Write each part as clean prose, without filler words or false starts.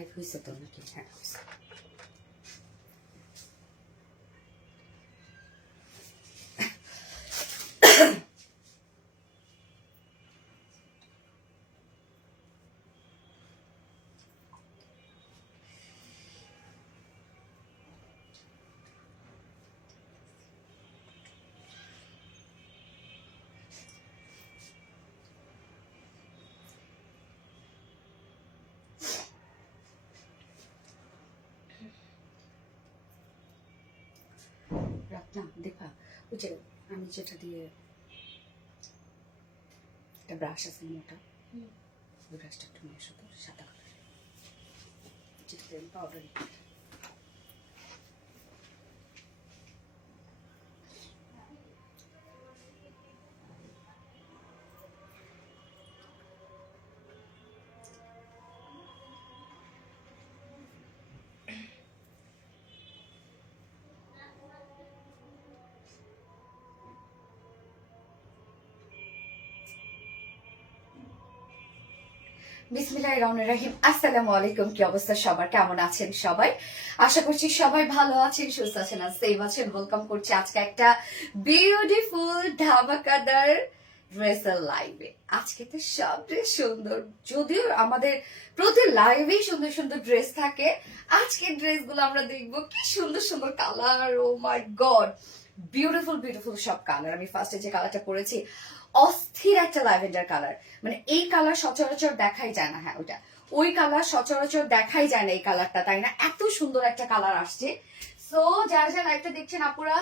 Live হয়েছে তো নাকি? হ্যাঁ হয়েছে। রাখলাম দেখা ওই যে আমি যেটা দিয়ে একটা ব্রাশ আছে মোটা, ওই ব্রাশটা একটু নিয়ে এসো তো, সাদা কালার যেটা দিয়ে পাউডার। বিসমিল্লাহির রহমানির রহিম। আসসালামু আলাইকুম। কি অবস্থা সবার, কেমন আছেন সবাই? আশা করছি সবাই ভালো আছেন, সুস্থ আছেন আর সেভ আছেন। ওয়েলকাম করছি আজকে একটা বিউটিফুল ধামাকাদার ড্রেসের লাইভে। আজকে তো সব ড্রেস সুন্দর, যদিও আমাদের প্রতি লাইভেই সুন্দর সুন্দর ড্রেস থাকে। আজকের ড্রেসগুলো আমরা দেখবো কি সুন্দর সুন্দর কালার। ও মাই গড, বিউটিফুল বিউটিফুল সব কালার। আমি ফার্স্টে যে কালারটা পরেছি অস্থির একটা ল্যাভেন্ডার কালার, মানে এই কালার সচরাচর দেখাই যায় না। হ্যাঁ ওটা ওই কালার সচরাচর দেখাই যায় না এই কালারটা, তাই না? এত সুন্দর একটা কালার আসছে। সো যারা যারা লাইভটা দেখছেন আপুরা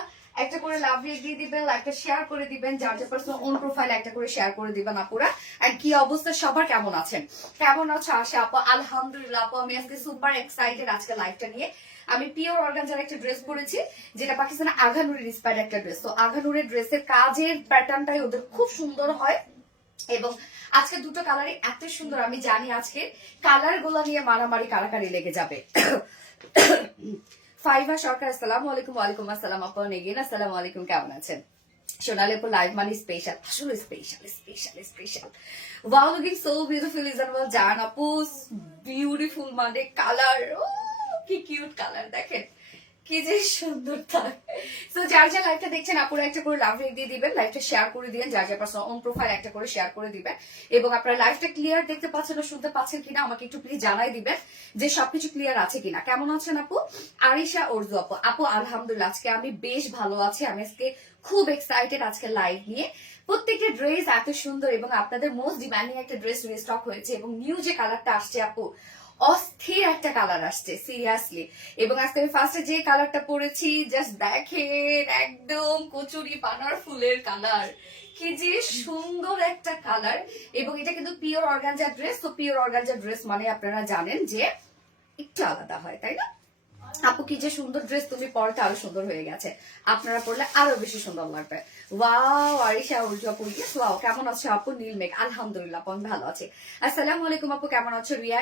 একটা করে লাভ দিয়ে দিবেন, লাইভটা শেয়ার করে দিবেন, যার যার পার্সোনাল ওন প্রোফাইল একটা করে শেয়ার করে দিবেন আপুরা। আর কি অবস্থা সবার, কেমন আছেন, কেমন আছে আশা আপু? আলহামদুলিল্লাহ আপু, আমি আজকে সুপার এক্সাইটেড আজকে লাইভটা নিয়ে। আমি পিওর অর্গানজার একটা ড্রেস পরেছি, যেটা পাকিস্তানের আঘানুরের ইন্সপায়ার্ড একটা ড্রেস। তো আঘানুরের ড্রেসের কাজের প্যাটার্নটাই ওদের খুব সুন্দর হয়, এবং আজকে দুটো কালারই এত সুন্দর। আমি জানি আজকে কালার গুলো নিয়ে মারামারি কারাকারি লেগে যাবে। ফাইভা সরকার আসসালামু আলাইকুম। ওয়ালাইকুম আসসালাম আপু। নেগিন আসসালামু আলাইকুম, কেমন আছেন? সোনালি আপু লাইভ মানে স্পেশাল, আসলে special special special. Wow looking so beautiful isn't well. জান আপু বিউটিফুল মানে কালার, ও কি কিউট কালার, দেখেন কি যে সুন্দরতা। তো যার যার লাইভটা দেখছেন আপুরা একটা করে লাভ রেক দিয়ে দিবেন, লাইভটা শেয়ার করে দিবেন, যার যার পার্সোনাল ওন প্রোফাইল একটা করে শেয়ার করে দিবেন। এবং আপনারা লাইভটা ক্লিয়ার দেখতে পাচ্ছেন না শুনতে পাচ্ছেন কিনা আমাকে একটু প্লিজ জানাই দিবেন যে সবকিছু ক্লিয়ার আছে কিনা। কেমন আছেন আপু? আরিশা অর্জু আপু। আপু আলহামদুলিল্লাহ আজকে আমি বেশ ভালো আছি। আমি আজকে খুব এক্সাইটেড আজকে লাইভ নিয়ে। প্রত্যেকটা ড্রেস এত সুন্দর, এবং আপনাদের মোস্ট ডিমান্ডিং একটা ড্রেস রিস্টক হয়েছে, এবং নিউ যে কালারটা আসছে আপু অস্থির একটা কালার আসছে সিরিয়াসলি। এবং আজকে আমি ফার্স্টে যে কালারটা পরেছি জাস্ট দেখেন, একদম কচুরি পানার ফুলের কালার, কি যে সুন্দর একটা কালার। এবং এটা কিন্তু পিওর অর্গানজা ড্রেস। তো পিওর অর্গানজা ড্রেস মানে আপনারা জানেন যে একটু আলাদা হয়, তাই না? আপু কি যে সুন্দর ড্রেস, তুমি পরতে আরো সুন্দর হয়ে গেছে, আপনারা পরলে আরো বেশি সুন্দর লাগবে। ওয়াও আরিশা উর্জু আপু, ওয়াও কেমন আছো আপু? নীল মেঘ আলহামদুলিল্লাহ আপু আমি ভালো আছি। আসসালামু আলাইকুম আপু, কেমন আছো? রিয়া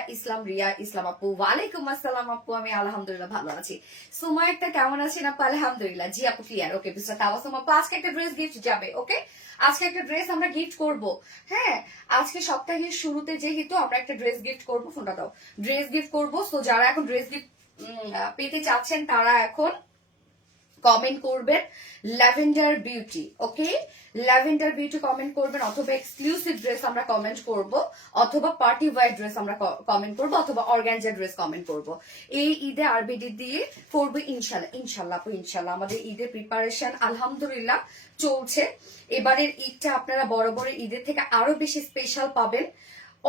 ইসলাম আপু। ওয়ালাইকুম আসসালাম আপু, আমি আলহামদুলিল্লাহ ভালো আছি। সুমাইয়াটা কেমন আছেন আপু? আলহামদুলিল্লাহ। জি আপু ক্লিয়ার। ওকে বিসরা তাওয়াসুম আপু, আজকে একটা ড্রেস গিফট যাবে। ওকে আজকে একটা ড্রেস আমরা গিফট করব। হ্যাঁ আজকে সপ্তাহের শুরুতে যেহেতু আমরা একটা ড্রেস গিফট করবো, ফোনটা দাও, ড্রেস গিফট করবো। তো যারা এখন ড্রেস গিফট পেতে চাচ্ছেন তারা এখন কমেন্ট করবেন ল্যাভেন্ডার বিউটি। ওকে ল্যাভেন্ডার বিউটি কমেন্ট করবেন, অথবা এক্সক্লুসিভ ড্রেস আমরা কমেন্ট করব, অথবা পার্টি ওয়্যার ড্রেস আমরা কমেন্ট করব, অথবা অর্গানজা ড্রেস কমেন্ট করব। এই ঈদে আরবিডি দিয়ে করবো ইনশাল্লাহ। ইনশাল্লাহ আপু ইনশাল্লাহ। আমাদের ঈদের প্রিপারেশন আলহামদুলিল্লাহ চলছে। এবারের ঈদটা আপনারা বড় বড় ঈদের থেকে আরো বেশি স্পেশাল পাবেন।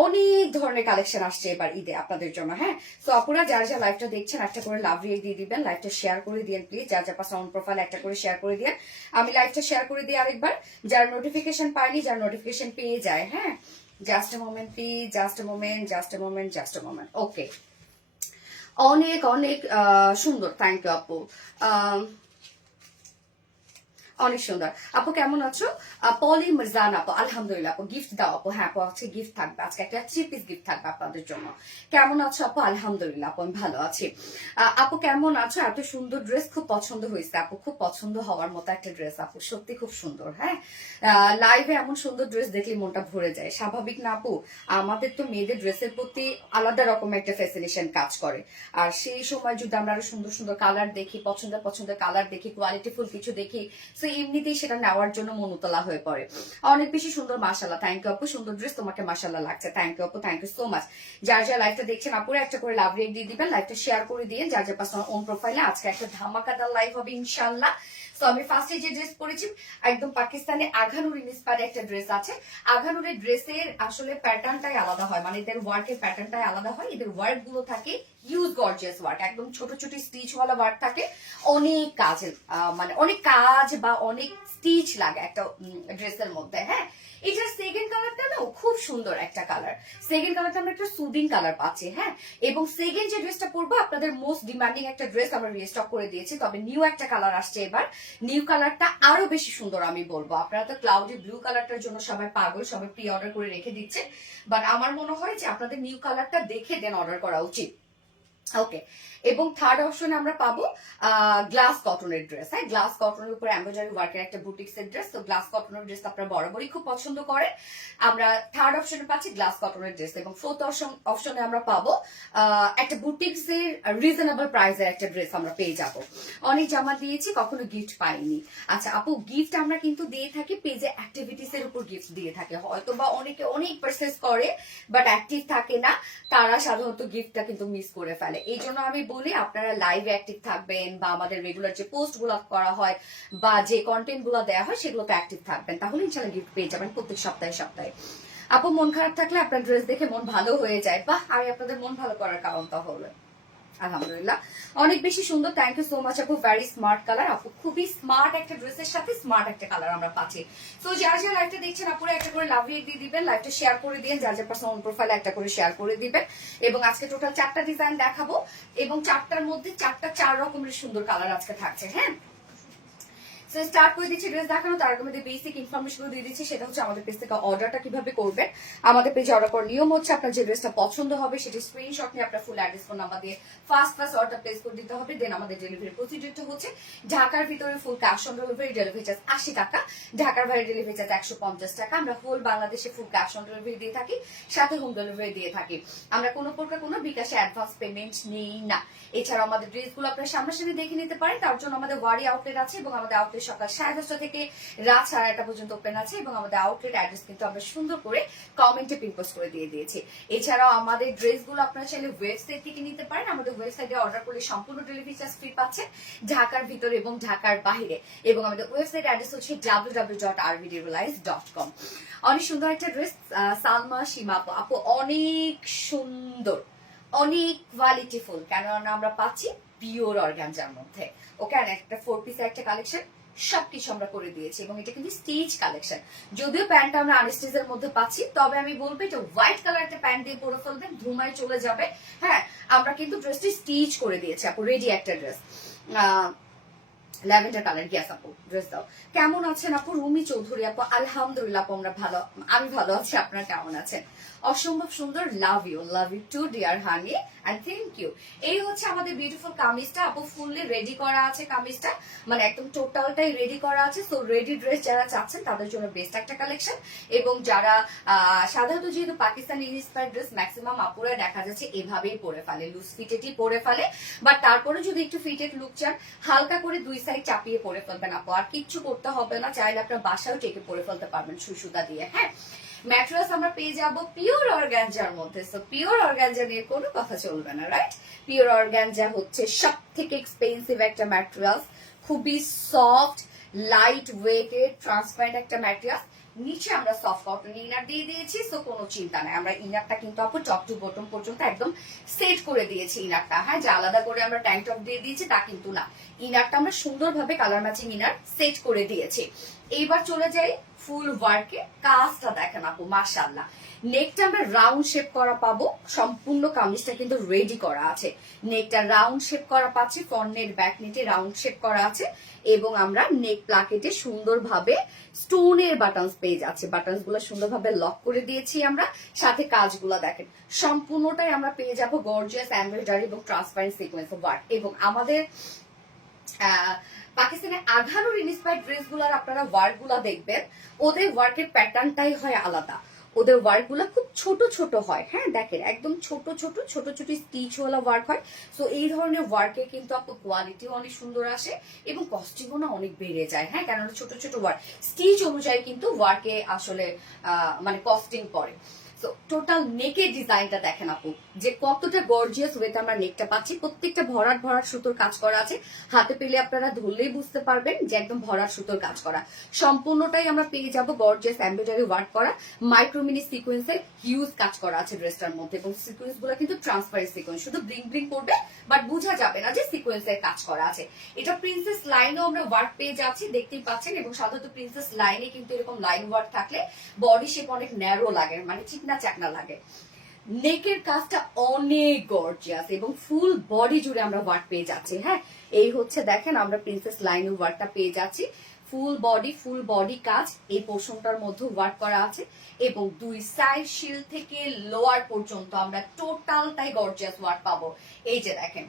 অনেক ধরনের কালেকশন আসছে এবার ঈদে আপনাদের জন্য। হ্যাঁ তো আপুরা যারা যা লাইভটা দেখছেন একটা করে লাভ রিয়েক্ট দিয়ে দিবেন, লাইভটা শেয়ার করে দিন প্লিজ, যার যার পাশে অন প্রোফাইল একটা করে শেয়ার করে দিন। আমি লাইভটা শেয়ার করে দিই আরেকবার, যার নোটিফিকেশন পাইনি, যার নোটিফিকেশন পেয়ে যায়। হ্যাঁ just a moment please, just a moment, just a moment, just a moment. Okay অনেক অনেক সুন্দর, থ্যাংক ইউ আপু। অনেক সুন্দর। আপু কেমন আছো? পলি মির্জান আপু, আলহামদুলিল্লাহ আপু। গিফট দাও আপু। হ্যাঁ আপু, আজকে গিফট থাকবে, আজকে একটা 3 পিস গিফট থাকবে আপনাদের জন্য। কেমন আছো আপু? আলহামদুলিল্লাহ আপু, আমি ভালো আছি। আপু কেমন আছো? এত সুন্দর ড্রেস, খুব পছন্দ হয়েছে আপু, খুব পছন্দ হওয়ার মতো একটা ড্রেস আপু, সত্যি খুব সুন্দর। হ্যাঁ, লাইভে এমন সুন্দর ড্রেস দেখলে মনটা ভরে যায়, স্বাভাবিক না আপু? আমাদের তো মেয়েদের ড্রেসের প্রতি আলাদা রকম একটা ফ্যাসিনেশন কাজ করে, আর সেই সময় যদি আমরা আরো সুন্দর সুন্দর কালার দেখি, পছন্দের পছন্দের কালার দেখি, কোয়ালিটিফুল কিছু দেখি, তো এমনিতেই সেটা নেওয়ার জন্য মন উতলা হয়ে পড়ে। অনেক বেশি সুন্দর, মাশাআল্লাহ। থ্যাংক ইউ আপু, সুন্দর ড্রেস, তোমাকে মাশাআল্লাহ লাগছে। থ্যাংক ইউ আপু, থ্যাংক ইউ সো মাচ। যার যার লাইভটা দেখছেন আপুরা একটা করে লাভ রেট দিয়ে দিবেন, লাইভটা শেয়ার করে দিয়ে যার যার পার্সোনাল ওন প্রোফাইলে। আজকে একটা ধামাকাদার লাইভ হবে ইনশাআল্লাহ। তো আমি ফার্স্টে যে ড্রেস পরেছি একদম পাকিস্তানি আঘানুর ইন্সপায়ার্ড একটা ড্রেস আছে। আঘানুরের ড্রেসের আসলে প্যাটার্নটাই আলাদা হয়, মানে এদের ওয়ার্কের প্যাটার্নটাই আলাদা হয়। এদের ওয়ার্ক গুলো থাকে হিউজ গর্জিয়াস ওয়ার্ক, একদম ছোট ছোট স্টিচ ওয়ালা ওয়ার্ক থাকে, অনেক কাজের মানে অনেক কাজ বা অনেক স্টিচ লাগে একটা ড্রেসের মধ্যে। হ্যাঁ, এটার সেকেন্ড কালারটা না খুব সুন্দর একটা কালার। সেকেন্ড কালারটা আমরা একটা সুদিং কালার পাচ্ছি। হ্যাঁ, এবং সেকেন্ড যে ড্রেসটা পরবো আপনাদের মোস্ট ডিমান্ডিং একটা ড্রেস আমরা রিস্টক করে দিয়েছি, তবে নিউ একটা কালার আসছে এবার। নিউ কালারটা আরো বেশি সুন্দর আমি বলবো। আপনারা তো ক্লাউডি ব্লু কালারটার জন্য সবাই পাগল, সবাই প্রি অর্ডার করে রেখে দিচ্ছে, বাট আমার মনে হয় যে আপনাদের নিউ কালারটা দেখে দেন অর্ডার করা উচিত। ওকে, এবং থার্ড অপশনে আমরা পাবো গ্লাস কটনের ড্রেস। হ্যাঁ, গ্লাস কটনের উপর এমব্রয়ডারি ওয়ার্কের একটা বুটিক্সের ড্রেস। তো গ্লাস কটনের ড্রেস আপনারা বরাবরই খুব পছন্দ করেন। আমরা থার্ড অপশনে পাচ্ছি গ্লাস কটনের ড্রেস, এবং ফোর্থ অপশনে আমরা পাবো একটা বুটিক্স এর রিজনেবল প্রাইসের একটা ড্রেস আমরা পেয়ে যাব। অনেক জামা দিয়েছি, কখনো গিফট পাইনি। আচ্ছা আপু, গিফট আমরা কিন্তু দিয়ে থাকি পেজে অ্যাক্টিভিটিস এর উপর গিফট দিয়ে থাকে, হয়তো বা অনেকে অনেক পারচেজ করে বাট অ্যাক্টিভ থাকে না, তারা সাধারণত গিফটটা কিন্তু মিস করে ফেলে। এই জন্য আমি বলি আপনারা লাইভে অ্যাক্টিভ থাকবেন, বা আমাদের রেগুলার যে পোস্ট গুলো করা হয় বা যে কন্টেন্ট গুলো দেওয়া হয় সেগুলোতে অ্যাক্টিভ থাকবেন, তাহলে ইনশাল্লাহ গিফট পেয়ে যাবেন প্রত্যেক সপ্তাহে সপ্তাহে। আপু মন খারাপ থাকলে আপনার ড্রেস দেখে মন ভালো হয়ে যায়, বাহ, আমি আপনাদের মন ভালো করার কারণ তাহলে আলহামদুলিল্লাহ। অনেক বেশি সুন্দর, থ্যাংক ইউ সো মাচ আপু। ভেরি স্মার্ট কালার আপু, খুবই স্মার্ট একটা ড্রেসের সাথে স্মার্ট একটা কালার আমরা পাচ্ছি। তো যারা যারা লাইভটা দেখছেন আপুরা একটা করে লাভ রেট দিয়ে দিবেন, লাইভটা শেয়ার করে দিয়ে যার যার পার্সোনাল প্রোফাইলে একটা করে শেয়ার করে দিবেন। এবং আজকে টোটাল 4টা ডিজাইন দেখাবো, এবং 4টার মধ্যে 4 রকমের সুন্দর কালার আজকে থাকছে। হ্যাঁ, স্টার্ট করে দিচ্ছি ড্রেস দেখানো, তার আগে আমাদের বেসিক ইনফরমেশন দিয়ে দিচ্ছি, সেটা হচ্ছে আমাদের পেজ থেকে অর্ডারটা কিভাবে করবেন। আমাদের পেজে অর্ডার করার নিয়ম হচ্ছে আপনার যে ড্রেসটা পছন্দ হবে সেটি স্ক্রিনশট নিয়ে আপনার ফুল অ্যাড্রেস ফোন নাম্বার দিয়ে ফার্স্ট অর্ডার প্লেস করে দিতে হবে। দেন আমাদের ডেলিভারি প্রসিডিউরটা হচ্ছে ঢাকার ভিতরে full cash on delivery, delivery charge 80 টাকা, ঢাকার বাইরে ডেলিভারি চার্জ 150 টাকা। আমরা হোল বাংলাদেশে ফুল ক্যাশ অন ডেলিভারি দিয়ে থাকি, সাথে হোম ডেলিভারি দিয়ে থাকি। আমরা কোনো প্রকার কোনো বিকাশে অ্যাডভান্স পেমেন্ট নেই না। এছাড়াও আমাদের ড্রেসগুলো আপনারা সামনাসামনি দেখে নিতে পারেন, তার জন্য আমাদের ওয়ারি আউটলেট আছে, এবং আমাদের আউটলেট সকাল 10:30 থেকে রাত 1:30 পর্যন্ত ওপেন আছে, এবং আমাদের আউটলেট অ্যাড্রেস কিন্তু আমরা সুন্দর করে কমেন্টে পিন পোস্ট করে দিয়ে দিয়েছি। এছাড়াও আমাদের ড্রেসগুলো আপনারা চাইলে ওয়েবসাইট থেকে নিতে পারেন, আমাদের ওয়েবসাইটে অর্ডার করলে সম্পূর্ণ ডেলিভারি চার্জ ফ্রি পাচ্ছেন ঢাকার ভিতরে এবং ঢাকার বাইরে। এবং আমাদের ওয়েবসাইট অ্যাড্রেস হচ্ছে www.rvdrealize.com। অনেক সুন্দর একটা ড্রেস, সালমা সীমা আপু, অনেক সুন্দর, অনেক কোয়ালিটিফুল, কেননা আমরা পাচ্ছি পিওর অর্গানজার মধ্যে। ওকে, আর একটা 4 পিসের একটা কালেকশন, সবকিছু আমরা করে দিয়েছি, এবং এটা কিন্তু স্টিচ কালেকশন। যদিও প্যান্টটা আমরা আনস্টিচের মধ্যে পাচ্ছি, তবে আমি বলবো এটা হোয়াইট কালার একটা প্যান্ট দিয়ে পরে ফেলবেন, ধুমায় চলে যাবে। হ্যাঁ, আমরা কিন্তু ড্রেসটি স্টিচ করে দিয়েছি আপু, রেডি একটা ড্রেস। ল্যাভেন্ডার কালার, গ্যাস আপু ড্রেস দাও। কেমন আছেন আপু? রুমি চৌধুরী আপু, আলহামদুলিল্লাহ আপু, আমি ভালো আছি, আপনারা কেমন আছেন? অসম্ভব সুন্দর, love you too dear honey, and thank you. এই হচ্ছে আমাদের বিউটিফুল কামিজটা আপু, ফুললি রেডি করা আছে কামিজটা, মানে একদম টোটালটাই রেডি করা আছে। সো রেডি ড্রেস যারা চাচ্ছেন তাদের জন্য বেস্ট একটা কালেকশন। এবং যারা সাধারণত যেহেতু পাকিস্তানি ইন্সপায়ার্ড ড্রেস ম্যাক্সিমাম আপুরা দেখা যাচ্ছে এভাবেই পরে ফেলে, লুজ ফিটেডই পরে ফেলে, বাট তারপরে যদি একটু ফিটেড লুক চান, হালকা করে 2 সাইড চাপিয়ে পরে ফেলবেন আপু, আর কিচ্ছু করতে হবে না, চাইলে আপনার বাসাও টেকে পরে ফেলতে পারবেন সুতা দিয়ে। হ্যাঁ, ম্যাটেরিয়ালস আমরা পেয়ে যাব পিওর অর্গানজার মধ্যে। সো পিওর অর্গানজা নিয়ে কোনো কথা চলবে না, রাইট? পিওর অর্গানজা হচ্ছে সব থেকে এক্সপেন্সিভ একটা ম্যাটেরিয়ালস, খুবই সফট, লাইট ওয়েটেড, ট্রান্সপারেন্ট একটা ম্যাটেরিয়াল। নিচে আমরা সফট কটন ইনার দিয়ে দিয়েছি, সো কোনো চিন্তা নাই। আমরা ইনারটা কিন্তু আপু টপ টু বটম পর্যন্ত একদম সেট করে দিয়েছি ইনারটা। হ্যাঁ, যে আলাদা করে আমরা ট্যাঙ্ক টপ দিয়ে দিয়েছি তা কিন্তু না, ইনারটা আমরা সুন্দরভাবে কালার ম্যাচিং ইনার সেট করে দিয়েছি। এইবার চলে যাই ফুল ওয়ার্কে কাজটা দেখেন আপু, মাশাআল্লাহ। নেকটা আমরা রাউন্ড শেপ করা পাবো, সম্পূর্ণ কামিজটা কিন্তু রেডি করা আছে। নেকটা রাউন্ড শেপ করা পাচ্ছি, ফ্রন্ট নেক ব্যাক নেটে রাউন্ড শেপ করা আছে, এবং আমরা নেক প্লাকেটে সুন্দরভাবে স্টোনের বাটনস পেয়ে যাচ্ছে। বাটনস গুলো সুন্দরভাবে লক করে দিয়েছি আমরা, সাথে কাজগুলো দেখেন সম্পূর্ণটাই আমরা পেয়ে যাবো গর্জিয়াস এমব্রয়ডারি এবং ট্রান্সপারেন্ট সিকোয়েন্স ওয়ার্ক। এবং আমাদের পাকিস্তানের আঘানুর ইন্সপায়ার্ড ড্রেস গুলার আপনারা ওয়ার্ক গুলা দেখবেন, ওদের ওয়ার্কের প্যাটার্নটাই হয় আলাদা। ওদের ওয়ার্ক গুলা খুব ছোট ছোট হয়, হ্যাঁ দেখেন একদম ছোট ছোট ছোট ছোট স্টিচ ওয়ালা ওয়ার্ক হয়। সো এই ধরনের ওয়ার্কে কিন্তু আপু কোয়ালিটিও অনেক সুন্দর আসে এবং কস্টিংও না অনেক বেড়ে যায়, হ্যাঁ কেননা ছোট ছোট ওয়ার্ক স্টিচ অনুযায়ী কিন্তু ওয়ার্কে আসলে মানে কস্টিং পড়ে। সো টোটাল নেকের ডিজাইনটা দেখেন আপু যে কতটা গর্জিয়াস ওয়েতে আমরা নেকটা পাচ্ছি। প্রত্যেকটা ভরাট ভরাট সুতোর কাজ করা আছে, হাতে পেলে আপনারা ধরলেই বুঝতে পারবেন যে একদম ভরাট সুতোর কাজ করা। সম্পূর্ণটাই আমরা পেয়ে যাব গর্জিয়াস এমব্রয়ডারি ওয়ার্ক করা, মাইক্রো মিনি সিকোয়েন্সের হিউজ কাজ করা আছে ড্রেসটার মধ্যে। এবং সিকোয়েন্স গুলো কিন্তু ট্রান্সপারেন্ট সিকোয়েন্স, শুধু ব্লিং ব্লিং করবে বাট বোঝা যাবে না যে সিকোয়েন্সের কাজ করা আছে। এটা প্রিন্সেস লাইনও আমরা ওয়ার্ক পেয়ে যাচ্ছি, দেখতেই পাচ্ছেন। এবং সাধারণত প্রিন্সেস লাইনে কিন্তু এরকম লাইন ওয়ার্ক থাকলে বডি শেপ অনেক ন্যারো লাগে, মানে চিকনা চাকনা লাগে। নেকের কাজটা অনেক গর্জিয়াস এবং ফুল বডি জুড়ে আমরা ওয়ার্ক পেয়ে যাচ্ছি। হ্যাঁ এই হচ্ছে দেখেন আমরা প্রিন্সেস লাইনের ওয়ার্কটা পেয়ে যাচ্ছি, ফুল বডি কাজ এই পোর্শনটার মধ্যে ওয়ার্ক করা আছে। এবং দুই সাইড শিল থেকে লোয়ার পর্যন্ত আমরা টোটালটাই গর্জিয়াস ওয়ার্ক পাবো। এই যে দেখেন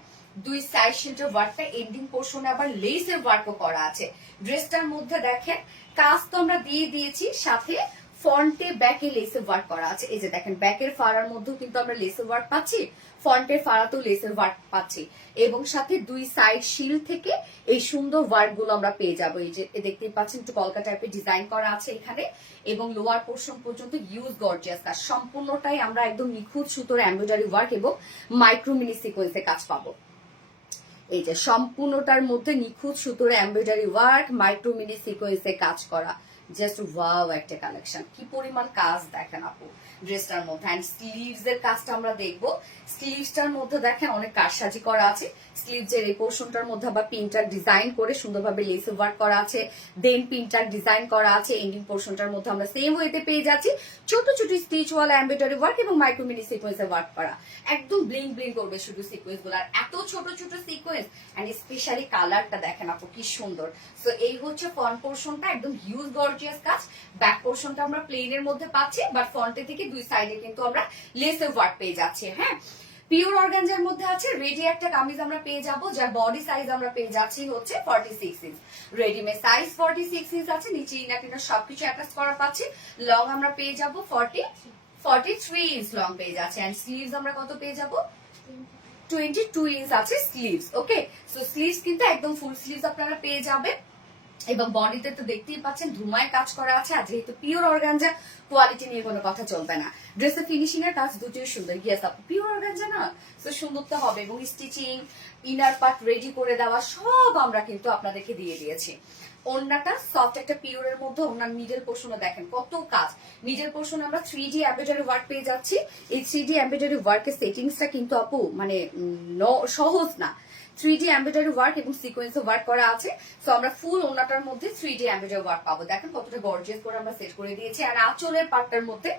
দুই সাইড শিল্ডের ওয়ার্কটা এন্ডিং পোর্শনে আবার লেসের ওয়ার্কও করা আছে। ড্রেসটার মধ্যে দেখেন কাজ তো আমরা দিয়ে দিয়েছি, সাথে ফ্রন্টে ব্যাকে লেসের ওয়ার্ক করা আছে। এই যে দেখেন ব্যাকের ফাড়ার মধ্যেও কিন্তু আমরা লেসের ওয়ার্ক পাচ্ছি, ফ্রন্টের ফাড়াতেও লেসের ওয়ার্ক পাচ্ছি, এবং সাথে দুই সাইড শিল থেকে এই সুন্দর ওয়ার্ক গুলো আমরা পেয়ে যাবো। এই যে দেখতেই পাচ্ছেন একটু কলকা টাইপের ডিজাইন করা আছে এখানে, এবং লোয়ার পোর্শন পর্যন্ত ইউজ গর্জিয়াস কাজ। সম্পূর্ণটাই আমরা একদম নিখুঁত সুতোর এমব্রয়ডারি ওয়ার্ক এবং মাইক্রো মিনি সিকোয়েন্সে কাজ পাবো। এই যে সম্পূর্ণটার মধ্যে নিখুঁত সুতোর এমব্রয়ডারি ওয়ার্ক, মাইক্রো মিনি সিকোয়েন্সে কাজ করা, জাস্ট ওয়াও একটা কালেকশন। কি পরিমাণ কাজ দেখেন আপু ড্রেসটার মধ্যে। এন্ড স্লিভস এর কাজটা আমরা দেখবো। স্লিভসটার মধ্যে দেখেন অনেক কারসাজি করা আছে। স্লিভস এর এই পোর্শনটার মধ্যে আবার পিনটার ডিজাইন করে সুন্দরভাবে লেস ওয়ার্ক করা আছে, দেন পিনটার ডিজাইন করা আছে। এন্ডিং পোর্শনটার মধ্যে আমরা সেম ওয়েতে পেয়ে যাচ্ছি ছোট ছোট স্টিচ ওয়ালা এমব্রয়ডারি ওয়ার্ক এবং মাইক্রো মিনি সিকোয়েন্সে ওয়ার্ক করা। একদম ব্লিং ব্লিং করবে শুধু সিকোয়েন্স গুলো, আর এত ছোট ছোট সিকোয়েন্স এন্ড স্পেশালি কালারটা দেখেন আপু কি সুন্দর। সো এই হচ্ছে ফ্রন্ট পোর্শনটা, একদম হিউজ গর্জিয়াস কাজ। ব্যাক পোর্শনটা আমরা প্লেনের মধ্যে পাচ্ছি, বাট ফ্রন্টে থেকে দুই সাইডে কিন্তু আমরা লেসের ওয়ার্ক পেয়ে যাচ্ছি। হ্যাঁ পিওর অর্গানজার মধ্যে আছে। রেডি একটা কামিজ আমরা পেয়ে যাব, যার বডি সাইজ আমরা পেয়ে যাচ্ছি হচ্ছে 46 ইঞ্চ। রেডিমেড সাইজ 46 ইঞ্চ আছে, নিচে ইনার টিনার সবকিছু অ্যাটাচ করা পাচ্ছি। লং আমরা পেয়ে যাব 43 ইঞ্চ লং পেয়ে যাচ্ছে। এন্ড স্লিভস আমরা কত পেয়ে যাব 22 ইঞ্চ আছে স্লিভস। ওকে সো স্লিভস কিন্তু একদম ফুল স্লিভস আপনারা পেয়ে যাবেন। এবং বডিতে তো দেখতেই পাচ্ছেন ধুমায় কাজ করা আছে, আর যেহেতু পিওর অর্গানজা কোয়ালিটি নিয়ে কোনো কথা চলবে না। ড্রেসের ফিনিশিং এর কাজ দুটোই সুন্দর। ইয়েস আপু পিওর অর্গানজা না, তো সুন্দর তো হবে। এবং স্টিচিং ইনার পার্ট রেডি করে দেওয়া সব আমরা কিন্তু আপনাদেরকে দিয়ে দিয়েছি। ওড়নাটা সফট একটা পিওরের মধ্যে, ওড়নার মিডল পোর্শনে দেখেন কত কাজ। মিডল পোর্শনে আমরা 3D এমব্রয়ডারি ওয়ার্ক পেয়ে যাচ্ছি। এই 3D এমব্রয়ডারি ওয়ার্কের সেটিংসটা কিন্তু আপু মানে সহজ না। 3D এমব্রয়ডারি ওয়ার্ক এবং সিকোয়েন্স ওয়ার্ক করা আছে। সো আমরা ফুল ওনাটার মধ্যে 3D এমব্রয়ডারি ওয়ার্ক পাবো। দেখেন কতটা গর্জিয়াস করে আমরা সেট করে দিয়েছি। আর আঁচলের পার্টটার মধ্যে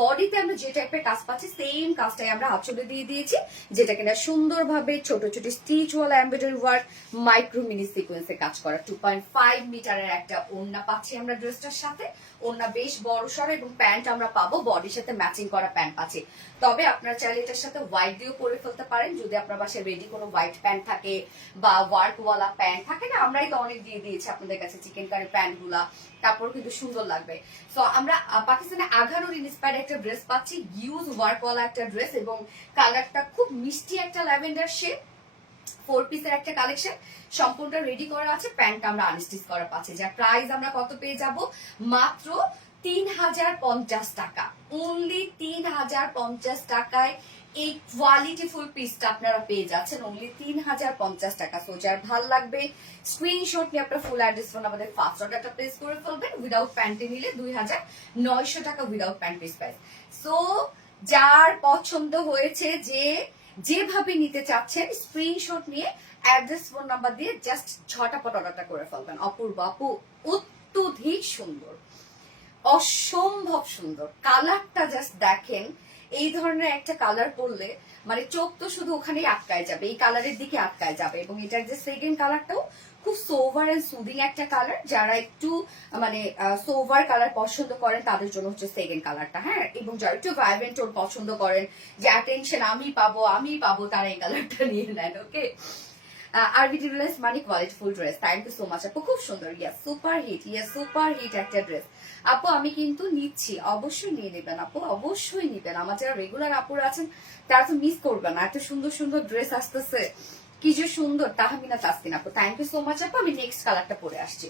বডিতে আমরা যে টাইপের কাজ পাচ্ছি সেম কাজটাই আমরা আঁচলে দিয়ে দিয়েছি, যেটা কিনা সুন্দরভাবে ছোট ছোট স্টিচ ওয়ালা এমব্রয়ডারি ওয়ার্ক, মাইক্রো মিনি সিকোয়েন্সে কাজ করা। 2.5 মিটারের একটা ওড়না পাচ্ছি আমরা ড্রেসটার সাথে। ওড়না বেশ বড় সড় এবং প্যান্ট আমরা পাবো বডির সাথে ম্যাচিং করা প্যান্ট পাচ্ছি। তবে আপনারা চাইলে এটার সাথে হোয়াইট দিয়েও পরে ফেলতে পারেন, যদি আপনার বাসায় রেডি কোনো হোয়াইট প্যান্ট থাকে বা ওয়ার্ক ওয়ালা প্যান্ট থাকে না, আমরাই তো অনেক দিয়ে দিয়েছি আপনাদের কাছে চিকেন কারি প্যান্ট গুলা, তারপর কিন্তু সুন্দর লাগবে। সো আমরা পাকিস্তানে আঘানুর ইন্সপায়ার্ড একটা ড্রেস পাচ্ছি, হিউজ ওয়ার্ক ওয়ালা একটা ড্রেস, এবং কালারটা খুব মিষ্টি একটা ল্যাভেন্ডার শেড। 4 পিসের একটা কালেকশন, সম্পূর্ণ রেডি করা আছে। প্যান্ট আমরা আনস্টিচ করা পাচ্ছি, যার প্রাইস আমরা কত পেয়ে যাব মাত্র 3050 টাকা। অনলি 3050 টাকায় এই কোয়ালিটি ফুল পিসটা আপনারা পেয়ে যাচ্ছেন অনলি 3050 টাকা। সো যার ভাল লাগবে স্ক্রিনশট নিয়ে আপনার ফুল অ্যাড্রেস ফোন আমাদের ফার্স্ট অর্ডারটা প্লেস করে ফেলবেন। উইদাউট প্যান্টে নিলে 2900 টাকা without pant piece price. So যার পছন্দ হয়েছে, যে যেভাবে নিতে চাচ্ছেন স্ক্রিনশট নিয়ে অ্যাড্রেস ফোন নাম্বার দিয়ে জাস্ট ঝটাপট অর্ডারটা করে ফেলবেন। অপূর্ব আপু অত্যধিক সুন্দর, অসম্ভব সুন্দর কালারটা, জাস্ট দেখেন। এই ধরনের একটা কালার পরলে মানে চোখ তো শুধু ওখানেই আটকায় যাবে, এই কালারের দিকে আটকায় যাবে। এবং এটার যে সেকেন্ড কালারটাও খুব সোভার এন্ড সুদিং একটা কালার। যারা একটু মানে সোভার কালার পছন্দ করেন তাদের জন্য হচ্ছে সেকেন্ড কালারটা, হ্যাঁ। এবং যারা একটু ভাইব্রেন্ট টোন পছন্দ করেন, যে অ্যাটেনশন আমি পাবো, তারা এই কালারটা নিয়ে নেন, ওকে। আরবি ড্রেস মানে qualityful dress. Thank you so much আপু, খুব সুন্দর। ইয়াস সুপার হিট একটা ড্রেস। আপু আমি কিন্তু নিচ্ছি, অবশ্যই নিয়ে নেবেন আপু, অবশ্যই নিবেন। আমার যারা রেগুলার আপুরা আছেন তারা তো মিস করবেন না, এত সুন্দর সুন্দর ড্রেস আসতেছে, কি যে সুন্দর। তাহমিনা তাসকিন আপু, থ্যাংক ইউ সো মাচ আপু। আমি নেক্সট কালারটা পরে আসছি।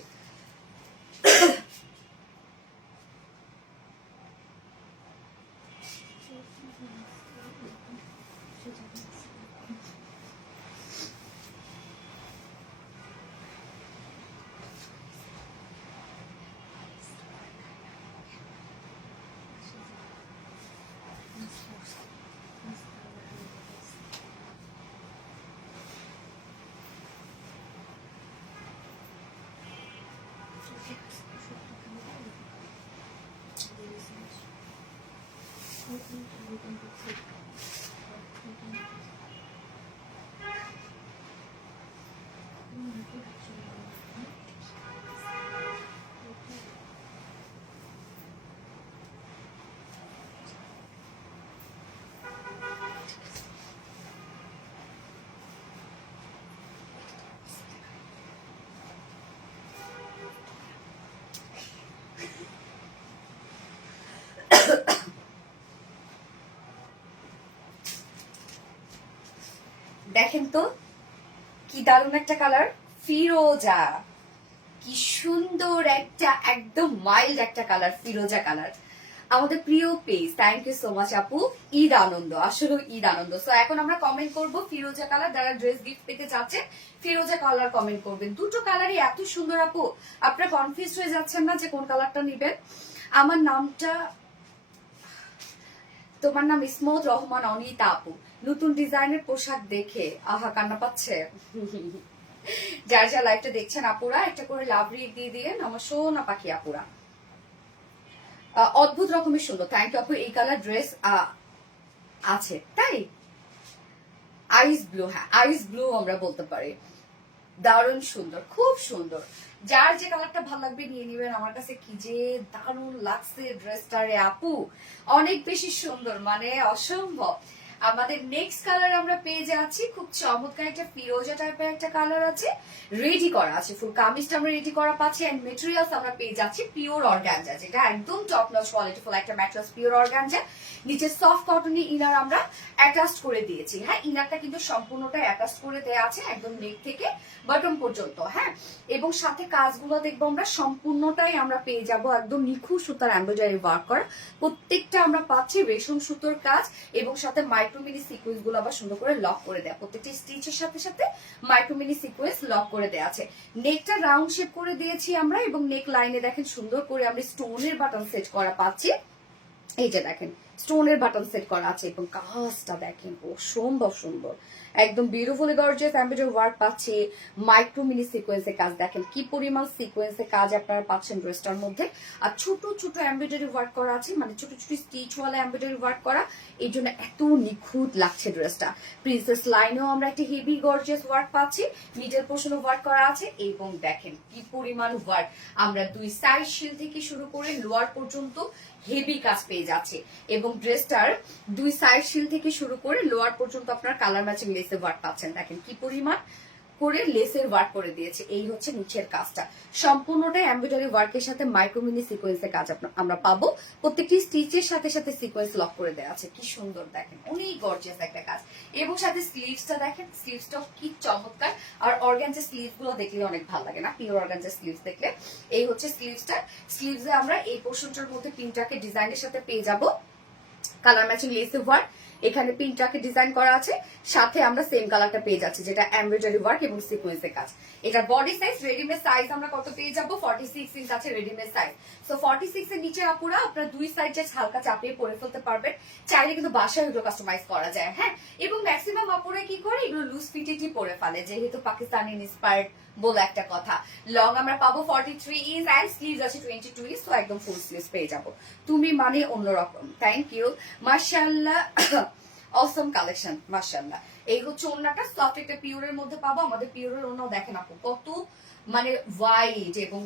দেখেন তো কি দারুণ একটা কালার, ফিরোজা। কি সুন্দর একটা একদম মাইল্ড একটা কালার, ফিরোজা কালার। আমাদের প্রিয় page, thank you so much আপু। ঈদ আনন্দ, আসলে ঈদ আনন্দ। সো এখন আমরা কমেন্ট করব ফিরোজা কালার। যারা ড্রেস গিফট পেতে যাচ্ছে ফিরোজা কালার কমেন্ট করবেন। দুটো কালারই এত সুন্দর আপু, আপনারা কনফিউজ হয়ে যাচ্ছেন না যে কোন কালারটা নেবেন। আমার নামটা, তোমার নাম ইসমত রহমান অনিতা আপু। নতুন ডিজাইনের পোশাক দেখে আহা কান্না পাচ্ছে। যার যা লাইভটা দেখছেন আপুরা একটা করে লাভ রিক দিয়ে দিয়ে আমার সোনা পাখি আপুরা। অদ্ভুত রকমের সুন্দর, থ্যাংক ইউ আপু। এই কালার ড্রেস আছে তাই, আইস ব্লু, হ্যাঁ আইস ব্লু আমরা বলতে পারি। দারুণ সুন্দর, খুব সুন্দর। যার যে কালারটা ভালো লাগবে নিয়ে নিবেন। আমার কাছে কি যে দারুণ লাগছে ড্রেসটা রে আপু, অনেক বেশি সুন্দর, মানে অসম্ভব। আমাদের নেক্সট কালার আমরা পেয়ে যাচ্ছি খুব চমৎকার একটা ফিরোজা টাইপের একটা কালার আছে, রেডি করা আছে। ফুল কামিজটা আমরা রেডি করা পাচ্ছি। এন্ড মেটেরিয়ালস আমরা পেয়ে যাচ্ছি পিওর অর্গানজা, যেটা একদম টপ নচ কোয়ালিটিফুল একটা ম্যাটেরিয়ালস, পিওর অর্গানজা। নিচে সফট কটনের ইনার আমরা অ্যাটাচ করে দিয়েছি, হ্যাঁ। ইনারটা কিন্তু সম্পূর্ণটা অ্যাটাচ করে দেওয়া আছে একদম নেক থেকে বটম পর্যন্ত, হ্যাঁ। এবং সাথে কাজগুলো দেখবো আমরা সম্পূর্ণটাই আমরা পেয়ে যাব একদম নিখুঁত সুতার এমব্রয়ডারি ওয়ার্ক করা। প্রত্যেকটা আমরা পাচ্ছি রেশম সুতোর কাজ, এবং সাথে মাইক্রোমিনি সিকোয়েন্স গুলো আবার সুন্দর করে লক করে দেয়া। প্রত্যেকটি স্টিচের সাথে সাথে মাইক্রোমিনি সিকোয়েন্স লক করে দেয়া আছে। নেকটা রাউন্ড শেপ করে দিয়েছি আমরা, এবং নেক লাইনে দেখেন সুন্দর করে আমরা স্টোনের বাটন সেট করা পাচ্ছি। এই যে দেখেন স্টোনের বাটন সেট করা আছে, এবং কাজটা দেখেন অসম্ভব সুন্দর, একদম বিউটিফুলি গর্জিয়াস এমব্রয়ডারি ওয়ার্ক পাচ্ছি। মাইক্রো মিনি সিকোয়েন্সের কাজ দেখেন কি পরিমাণ সিকোয়েন্সের কাজ আপনারা পাচ্ছেন ড্রেসটার মধ্যে। আর ছোট ছোট এমব্রয়ডারি ওয়ার্ক করা আছে, মানে ছোট ছোট স্টিচওয়ালা এমব্রয়ডারি ওয়ার্ক করা, এই জন্য এত নিখুঁত লাগছে ড্রেসটা। প্রিন্সেস লাইনেও আমরা একটা হেভি গর্জিয়াস ওয়ার্ক পাচ্ছি, মিডল পোর্শনও ওয়ার্ক করা আছে। এবং দেখেন কি পরিমাণ ওয়ার্ক, আমরা দুই সাইড শিল থেকে শুরু করে লোয়ার পর্যন্ত হেভি কাজ পেয়ে যাচ্ছে। এবং ড্রেসটার দুই সাইড শিল থেকে শুরু করে লোয়ার পর্যন্ত আপনার কালার ম্যাচিং লেসের ওয়ার্ক পাচ্ছেন। দেখেন কি পরিমাণ করে লেসের ওয়ার্ক করে দিয়েছে। এই হচ্ছে নিচের কাজটা, সম্পূর্ণটাই এমব্রয়ডারি ওয়ার্কের সাথে মাইক্রোমিনি সিকোয়েন্সের কাজ আমরা পাবো। প্রত্যেকটি স্টিচের সাথে সাথে সিকোয়েন্স লক করে দেওয়া আছে। কি সুন্দর দেখেন, অনেক গর্জিয়াস একটা কাজ। এবং সাথে স্লিভসটা দেখেন, স্লিভসটাও কি চমৎকার। আর অর্গানজা স্লিভ গুলো দেখলে অনেক ভালো লাগে না, পিওর অর্গানজা স্লিভস দেখলে। এই হচ্ছে স্লিভসটা। স্লিভসে আমরা এই পোর্শনটার মধ্যে পিনটাকে ডিজাইনের সাথে পেয়ে যাবো কালার ম্যাচিং লেসের ওয়ার্ক। এখানে পিনটাকে ডিজাইন করা আছে, সাথে আমরা সেম কালারটা পেয়ে যাচ্ছি যেটা এমব্রয়ডারি ওয়ার্ক এবং সিকোয়েন্সের কাজ। এটা বডি সাইজ, রেডিমেড সাইজ আমরা কত পেয়ে যাবো, 46 ইঞ্চ আছে রেডিমেড সাইজ। সো 46 এর নিচে আপুরা আপনারা দুই সাইড জাস্ট হালকা চাপিয়ে পরে ফেলতে পারবেন, চাইলে কিন্তু বাসায় এগুলো কাস্টমাইজ করা যায়। হ্যাঁ, এবং ম্যাক্সিমাম আপুরা কি করে এগুলো লুজ ফিটেডই পরে ফেলে, যেহেতু পাকিস্তানি ইন্সপায়ার্ড বলে একটা কথা। লং আমরা পাবো 43 ইঞ্চ এন্ড স্লিভস আছে 22 ইঞ্চ, তো একদম ফুল স্লিভস পেয়ে যাবো। তুমি মানে অন্যরকম, থ্যাংক ইউ মাশাআল্লাহ। অসম কালেকশন মাশাআল্লাহ। এই হচ্ছে ওন্নাটা, সফট একটা পিওরের মধ্যে পাবো। আমাদের পিওরের ওন্না দেখেন আপু কত মানে ওয়াইড এবং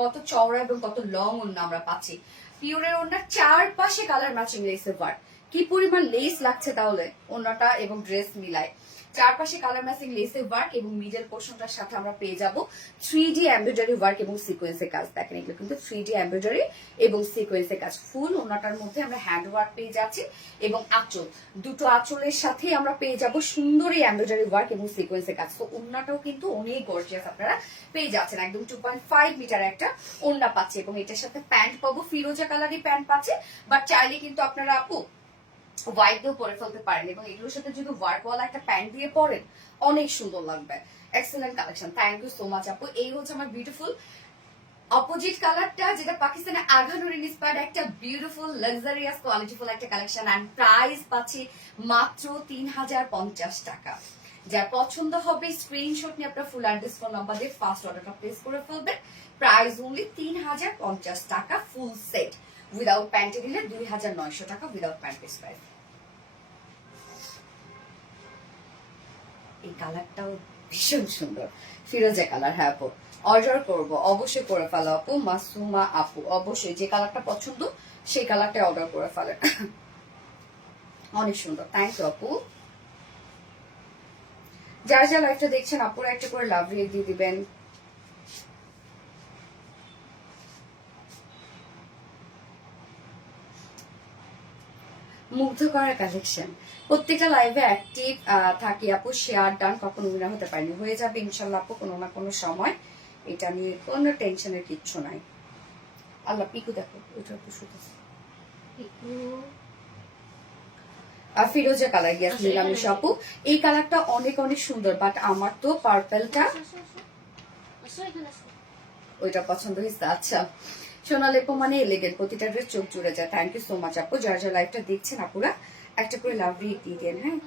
কত চওড়া এবং কত লং ওন্না আমরা পাচ্ছি। পিওরের ওন্না চারপাশে কালার ম্যাচিং লেসের ওয়ার্ক, কি পরিমাণ লেস লাগছে তাহলে ওন্নাটা এবং ড্রেস মিলায়। চারপাশে কালার ম্যাচিং লেসের ওয়ার্ক এবং মিডল পোর্শনটার সাথে আমরা পেয়ে যাব 3D এমব্রয়ডারি ওয়ার্ক এবং সিকোয়েন্সের কাজ। দেখেন এগুলো কিন্তু 3D এমব্রয়ডারি এবং সিকোয়েন্সের কাজ। ফুল ওনাটার মধ্যে আমরা হ্যান্ড ওয়ার্ক পেয়ে যাচ্ছি এবং আঁচল, দুটো আঁচলের সাথে আমরা পেয়ে যাব সুন্দর এই এমব্রয়ডারি ওয়ার্ক এবং সিকোয়েন্সের কাজ। তো ওন্নাটাও কিন্তু অনেক গর্জিয়াস আপনারা পেয়ে যাচ্ছেন। একদম 2.5 মিটার একটা ওন্না পাচ্ছে এবং এটার সাথে প্যান্ট পাবো, ফিরোজা কালারই প্যান্ট পাচ্ছে। বাট চাইলে কিন্তু আপনারা আপু হোয়াইট দিয়েও পরে ফেলতে পারেন এবং এগুলোর সাথে যদি ওয়ার্কওয়ালা একটা প্যান্ট দিয়ে পরেন অনেক সুন্দর লাগবে। Excellent collection, thank you so much আপু। এই হচ্ছে আমার বিউটিফুল অপোজিট কালারটা, যেটা পাকিস্তানের আঘানুর ইন্সপায়ার্ড একটা বিউটিফুল লাক্সারিয়াস কোয়ালিটিফুল একটা কালেকশন। এন্ড প্রাইস পাচ্ছি মাত্র 3050 টাকা। যার পছন্দ হবে স্ক্রিনশট নিয়ে আপনার ফুল অ্যাড্রেস ফোন নাম্বার দিয়ে ফার্স্ট অর্ডারটা প্লেস করে ফেলবেন। প্রাইস অনলি 3050 টাকা ফুল সেট, উইদাউট প্যান্টে নিলে 2900 টাকা উইদাউট প্যান্ট পিস প্রাইস। এই কালারটাও ভীষণ সুন্দর, ফিরোজা কালার। হ্যাঁ আপু অর্ডার করবো, অবশ্যই করে ফেলো আপু। মাসুমা আপু অবশ্যই যে কালারটা পছন্দ সেই কালারটা অর্ডার করে ফেলেন, অনেক সুন্দর। থ্যাংক ইউ আপু। যারা যারা লাইভটা দেখছেন আপুরা একটা করে লাভ রিয়ে দিয়ে দিবেন। মুগ্ধ করার কালেকশন, প্রত্যেকটা লাইভে অ্যাক্টিভ থাকি আপু। শেয়ার ডান কখনো উইনার হতে পারিনি, হয়ে যাবে ইনশাল্লাহ আপু কোনো না কোনো সময়, এটা নিয়ে কোনো টেনশনের কিচ্ছু নাই। আল্লাহ পিকু দেখো ওইটা একটু শুতেছে, ফিরোজা কালার গিয়াস নিলামিশ আপু। এই কালারটা অনেক অনেক সুন্দর, বাট আমার তো পার্পলটা ওইটা পছন্দ হয়েছে। আচ্ছা সোনালেপো মানে এলিগেন্ট, প্রতিটা ড্রেস চোখ জুড়ে যায়। থ্যাংক ইউ সো মাচ আপু। যারা যারা লাইভটা দেখছেন আপুরা একটা করে লাভ রিক দিয়ে দেন। হ্যাঁ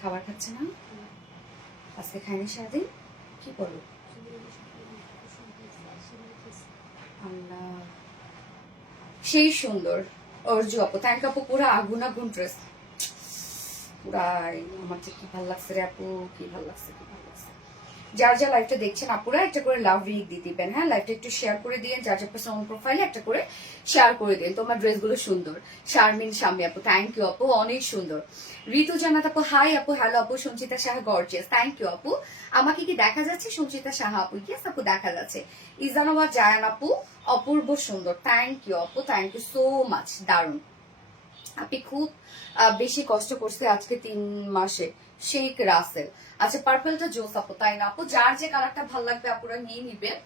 খাবার খাচ্ছে না আজকে, খায়নি সারাদিন, কি করবো আল্লাহ। সেই সুন্দর অর্জু আপু, থ্যাংক আপু। পুরো আগুন আগুন ড্রেস, পুরাই আমার যে কি ভালো লাগছে রে আপু, কি ভালো লাগছে, কি ভালো লাগছে। যার যা লাইভটা দেখছেন আপুরা একটা করে লাভ রিক দিয়ে দিবেন। হ্যাঁ লাইভটা একটু শেয়ার করে দিন, যার যার পার্সোনাল প্রোফাইলে একটা করে শেয়ার করে দিন। তোমার ড্রেসগুলো সুন্দর। শারমিন শামি আপু থ্যাংক ইউ আপু, অনেক সুন্দর। ঋতু জানাত আপু হাই আপু, হ্যালো আপু। Sanchita Saha gorgeous, thank you আপু। আমাকে কি দেখা যাচ্ছে সঞ্চিতা সাহা আপু? ইয়েস আপু দেখা যাচ্ছে। ইজানোয়া জায়ান আপু অপূর্ব সুন্দর, থ্যাংক ইউ আপু, থ্যাংক ইউ সো মাচ, দারুণ। আপনি খুব বেশি কষ্ট করছে আজকে 3 মাসে। শেখ রাসেল, আচ্ছা পার্পলটা জোস আপু, তাই না আপু? যার যে কালারটা ভালো লাগবে আপুরা নিয়ে নিবেন,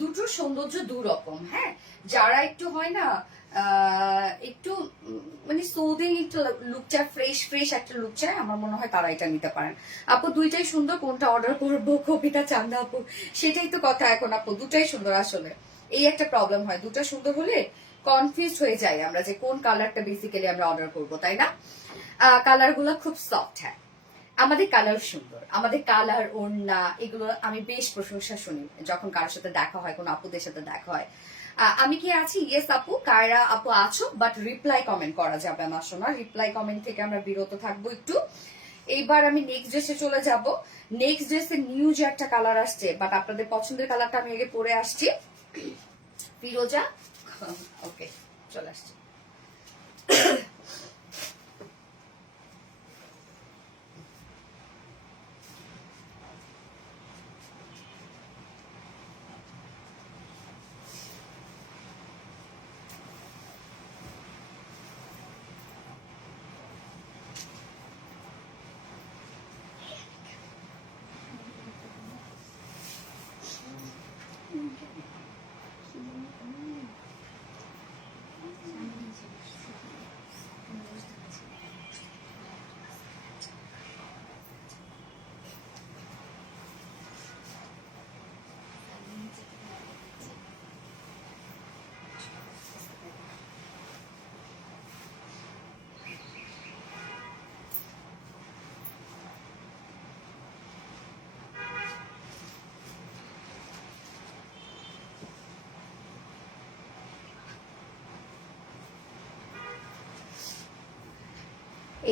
দুটোর সৌন্দর্য দু রকম। হ্যাঁ যারা একটু হয় না একটু মানে সুদিং একটু লুক চায়, ফ্রেশ ফ্রেশ একটা লুক চায়, আমার মনে হয় তারা এটা নিতে পারেন আপু। দুইটাই সুন্দর, কোনটা অর্ডার করবো কবিতা চান্দা আপু, সেটাই তো কথা এখন আপু। দুটাই সুন্দর, আসলে এই একটা প্রবলেম হয়, দুটা সুন্দর হলে কনফিউজ হয়ে যায় আমরা যে কোন কালারটা বেসিক্যালি আমরা অর্ডার করবো, তাই না? কালার গুলো খুব সফট। হ্যাঁ আমাদের কালার সুন্দর, আমাদের কালার ওড়না এগুলো আমি বেশ প্রশংসা শুনি যখন কারোর সাথে দেখা হয়, কোন আপুদের সাথে দেখা হয়। আমি কি আছি? ইয়েস আপু। কায়রা আপু আছো, বাট রিপ্লাই কমেন্ট করা যাবে না শোনা, রিপ্লাই কমেন্ট থেকে আমরা বিরত থাকবো একটু। এইবার আমি নেক্সট ড্রেসে চলে যাব। নেক্সট ড্রেসে নিউ যে একটা কালার আসছে, বাট আপনাদের পছন্দের কালারটা আমি আগে পরে আসছি। ফিরোজা, ওকে চলে আসছি।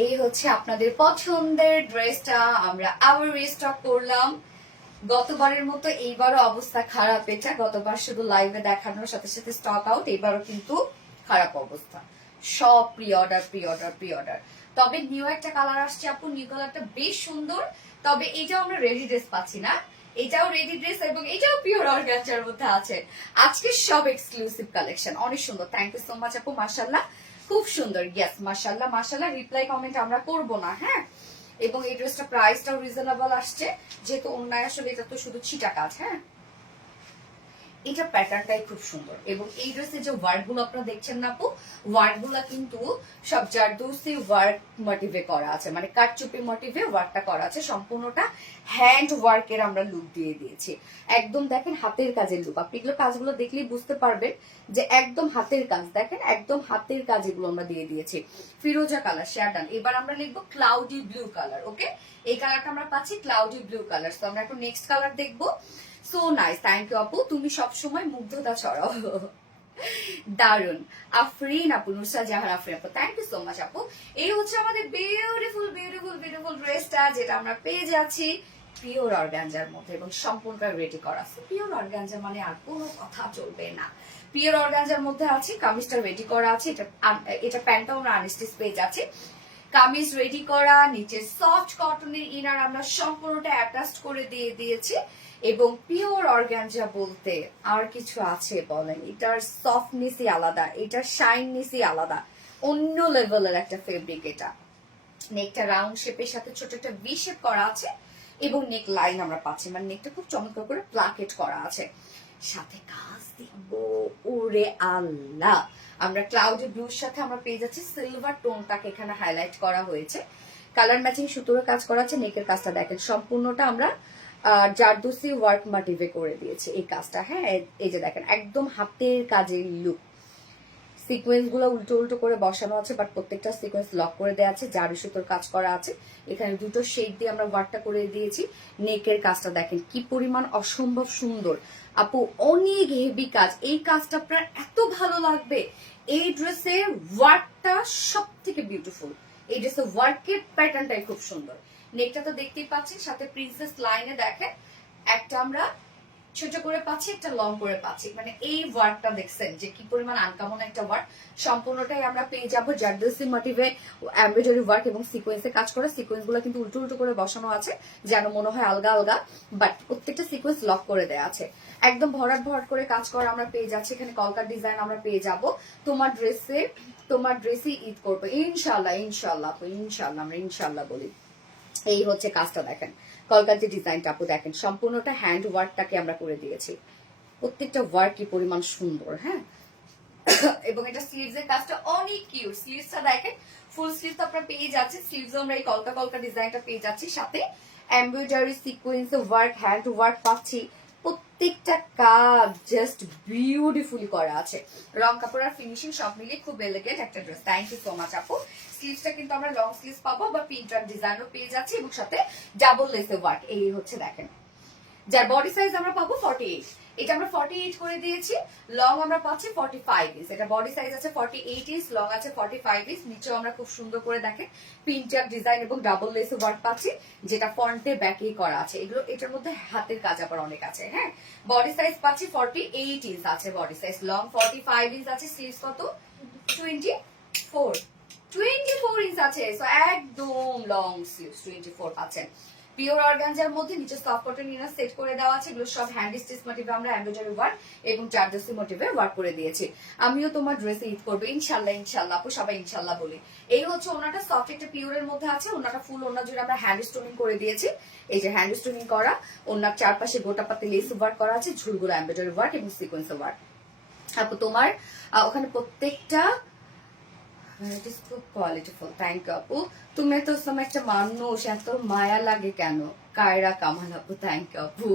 এই হচ্ছে আপনাদের পছন্দের ড্রেসটা আমরা আবার রিস্টক করলাম। গতবারের মতো এইবারও অবস্থা খারাপ, এটা গতবার শুধু লাইভে দেখানোর সাথে সাথে স্টক আউট, এবারও কিন্তু খারাপ অবস্থা, সব pre order pre order pre order. তবে নিউ একটা কালার আসছে আপু, নিউ কালারটা বেশ সুন্দর, তবে এটাও আমরা রেডি ড্রেস পাচ্ছি না, এটাও রেডি ড্রেস এবং এটাও পিওর অর্গানজার মধ্যে আছে। আজকে সব এক্সক্লুসিভ কালেকশন, অনেক সুন্দর। থ্যাংক ইউ সো মাচ আপু, মাশাআল্লাহ খুব সুন্দর। ইয়েস মাশাআল্লাহ মাশাআল্লাহ, রিপ্লাই কমেন্ট আমরা করব না, হ্যাঁ। এবং এই ড্রেসটা প্রাইসটাও রিজনেবল আসছে, যেহেতু অন্যায় আসলে এটা তো শুধু ছিটা কাজ, হ্যাঁ। এটা প্যাটার্নটাই খুব সুন্দর এবং এই ড্রেসে যে ওয়ার্ক গুলো আপনারা দেখছেন না আপু, ওয়ার্ক গুলা কিন্তু সব জারদৌসি ওয়ার্ক মোটিভে করা আছে, মানে কাটচুপি মোটিভে ওয়ার্কটা করা আছে, সম্পূর্ণটা হ্যান্ড ওয়ার্কের আমরা লুক দিয়ে দিয়েছি। একদম দেখেন হাতের কাজের লুক, আপনি এগুলো কাজগুলো দেখলেই বুঝতে পারবেন যে একদম হাতের কাজ, দেখেন একদম হাতের কাজ এগুলো আমরা দিয়ে দিয়েছি। ফিরোজা কালার শেয়ারডান, এবার আমরা লিখবো ক্লাউডি ব্লু কালার। ওকে, এই কালারটা আমরা পাচ্ছি ক্লাউডি ব্লু কালার। তো আমরা এখন নেক্সট কালার দেখবো। সো নাইস, থ্যাংক ইউ আপু, তুমি সবসময় মুগ্ধতা ছড়াও, দারুন। আফরিন আপু, নুসরা জাহার আফরিন আপু, থ্যাংক ইউ সো মাচ আপু। এই হচ্ছে আমাদের বিউটিফুল বিউটিফুল বিউটিফুল ড্রেসটা, যেটা আমরা পেয়ে যাচ্ছি পিওর অর্গানজার মধ্যে এবং সম্পূর্ণ রেডি করা আছে। পিওর অর্গানজা মানে আর কোনো কথা চলবে না, পিওর অর্গানজার মধ্যে আছে। কামিজটা রেডি করা আছে, এটা প্যান্টটাও আমরা আনস্টিচ পেয়ে যাচ্ছি। কামিজ রেডি করা, নিচে সফট কটনের ইনার আমরা সম্পূর্ণটা অ্যাটাচ করে দিয়ে দিয়েছি। এবং পিওর অর্গানজা বলতে আর কিছু আছে বলেন, এটার সফটনেসই আলাদা, এটার শাইননেসই আলাদা, অন্য লেভেলের একটা ফেব্রিক। এটা নেকটা রাউন্ড শেপের সাথে ছোট একটা ভি শেপ করা আছে এবং নেক লাইন আমরা পাচ্ছি, মানে নেকটা খুব চমৎকার করে প্লাকেট করা আছে, সাথে কাজ দিব ওরে আল্লাহ। আমরা ক্লাউডি ব্লুর সাথে আমরা পেয়ে যাচ্ছি সিলভার টোনটাকে এখানে হাইলাইট করা হয়েছে, কালার ম্যাচিং সুতোর কাজ করা আছে। নেকের কাজটা দেখেন সম্পূর্ণটা আমরা জারদৌসি ওয়ার্ক মোটিভে করে দিয়েছে এই কাজটা, হ্যাঁ। এই যে দেখেন একদম হাতের কাজের লুক, সিকোয়েন্স গুলো উল্টো উল্টো করে বসানো আছে, বাট প্রত্যেকটা সিকোয়েন্স লক করে দেওয়া আছে, জারি সুতোর কাজ করা আছে। এখানে দুটো শেড দিয়ে আমরা ওয়ার্কটা করে দিয়েছি। নেকের কাজটা দেখেন কি পরিমাণ অসম্ভব সুন্দর আপু, অনেক হেভি কাজ। এই কাজটা আপনার এত ভালো লাগবে, এই ড্রেসের ওয়ার্কটা সব থেকে বিউটিফুল, এই ড্রেসের ওয়ার্কের প্যাটার্নটাই খুব সুন্দর। নেকটা তো দেখতেই পাচ্ছেন, সাথে প্রিন্সেস লাইনে দেখেন একটা আমরা ছোট করে পাচ্ছি, একটা লং করে পাচ্ছি, মানে এই ওয়ার্কটা দেখছেন যে কি পরিমাণ আনকমন একটা ওয়ার্ক। সম্পূর্ণটাই আমরা পেয়ে যাবো জারদৌসি মোটিভে এমব্রয়ডারি ওয়ার্ক এবং সিকোয়েন্সে কাজ করা। সিকোয়েন্স গুলো কিন্তু উল্টো উল্টো করে বসানো আছে, যেন মনে হয় আলগা আলগা, বাট প্রত্যেকটা সিকোয়েন্স লক করে দেওয়া আছে। একদম ভরাট ভরাট করে কাজ করা আমরা পেয়ে যাচ্ছি। এখানে কলকার ডিজাইন আমরা পেয়ে যাব। তোমার ড্রেসে ঈদ করবো ইনশাল্লাহ, ইনশাল্লাহ আপু, ইনশাল্লাহ, আমরা ইনশাল্লাহ বলি। এই হচ্ছে কাজটা দেখেন, কলকাতা ডিজাইনটা আপু দেখেন, সম্পূর্ণটা হ্যান্ড ওয়ার্কটাকে আমরা করে দিয়েছি। প্রত্যেকটা ওয়ার্ক কি পরিমাণ সুন্দর, হ্যাঁ। এবং এটা স্লিভস এর কাজটা অনেক কিউট, স্লিভসটা দেখেন ফুল স্লিভস আপনারা পেয়ে যাচ্ছে, স্লিভস আমরা এই কলকা কলকা ডিজাইনটা পেয়ে যাচ্ছি, সাথে embroidery sequence work hand work পাচ্ছি। প্রত্যেকটা কাজ জাস্ট বিউটিফুলি করা আছে, রং কাপড় আর ফিনিশিং সব মিলিয়ে খুব এলিগেন্ট একটা dress. Thank you so much আপু। স্লিভসটা কিন্তু আমরা লং স্লিভস পাবো বা প্রিন্টার ডিজাইনও পেয়ে যাচ্ছি এবং সাথে ডাবল লেসে ওয়ার্ক। এই হচ্ছে দেখেন, যার বডি সাইজ আমরা পাবো 48, এটা আমরা 48 করে দিয়েছি। লং আমরা পাচ্ছি 45 ইঞ্চ, এটা বডি সাইজ আছে 48 ইঞ্চ, লং আছে 45 ইঞ্চ। নিচেও আমরা খুব সুন্দর করে দেখেন প্রিন্টার ডিজাইন এবং ডাবল লেসে ওয়ার্ক পাচ্ছি, যেটা ফ্রন্টে ব্যাকেই করা আছে। এগুলো এটার মধ্যে হাতের কাজ আবার অনেক আছে, হ্যাঁ। বডি সাইজ পাচ্ছি 48 ইঞ্চ আছে বডি সাইজ, লং 45 ইঞ্চ আছে, স্লিভস কত 24 ইঞ্চ আছে, সো একদম লং স্লিভস 24 পাচ্ছেন। পিওর অর্গানজার মধ্যে নিচে সফট কটন ইনার সেট করে দেওয়া আছে, এগুলো সব হ্যান্ড স্টিচ মোটিভে আমরা এমব্রয়ডারি ওয়ার্ক এবং জারদৌসি মোটিভে ওয়ার্ক করে দিয়েছি। আমিও তোমার ড্রেসে ঈদ করবো ইনশাল্লাহ, ইনশাল্লাহ আপু, সবাই ইনশাল্লাহ বলি। এই হচ্ছে ওনাটা, সফট একটা পিওরের মধ্যে আছে, ওনাটা ফুল ওনা জুড়ে আমরা হ্যান্ড স্টোনিং করে দিয়েছি। এই যে হ্যান্ড স্টোনিং করা, ওনার চারপাশে গোটা পাতে লেস ওয়ার্ক করা আছে, ঝুলগুলো এমব্রয়ডারি ওয়ার্ক এবং সিকোয়েন্স ওয়ার্ক। আপু তোমার ওখানে প্রত্যেকটা ইট ইজ খুব কোয়ালিটিফুল। থ্যাংক ইউ আপু, তুমি তো একটা মানুষ, এত মায়া লাগে কেন? কায়রা কামাল আপু, থ্যাংক ইউ আপু,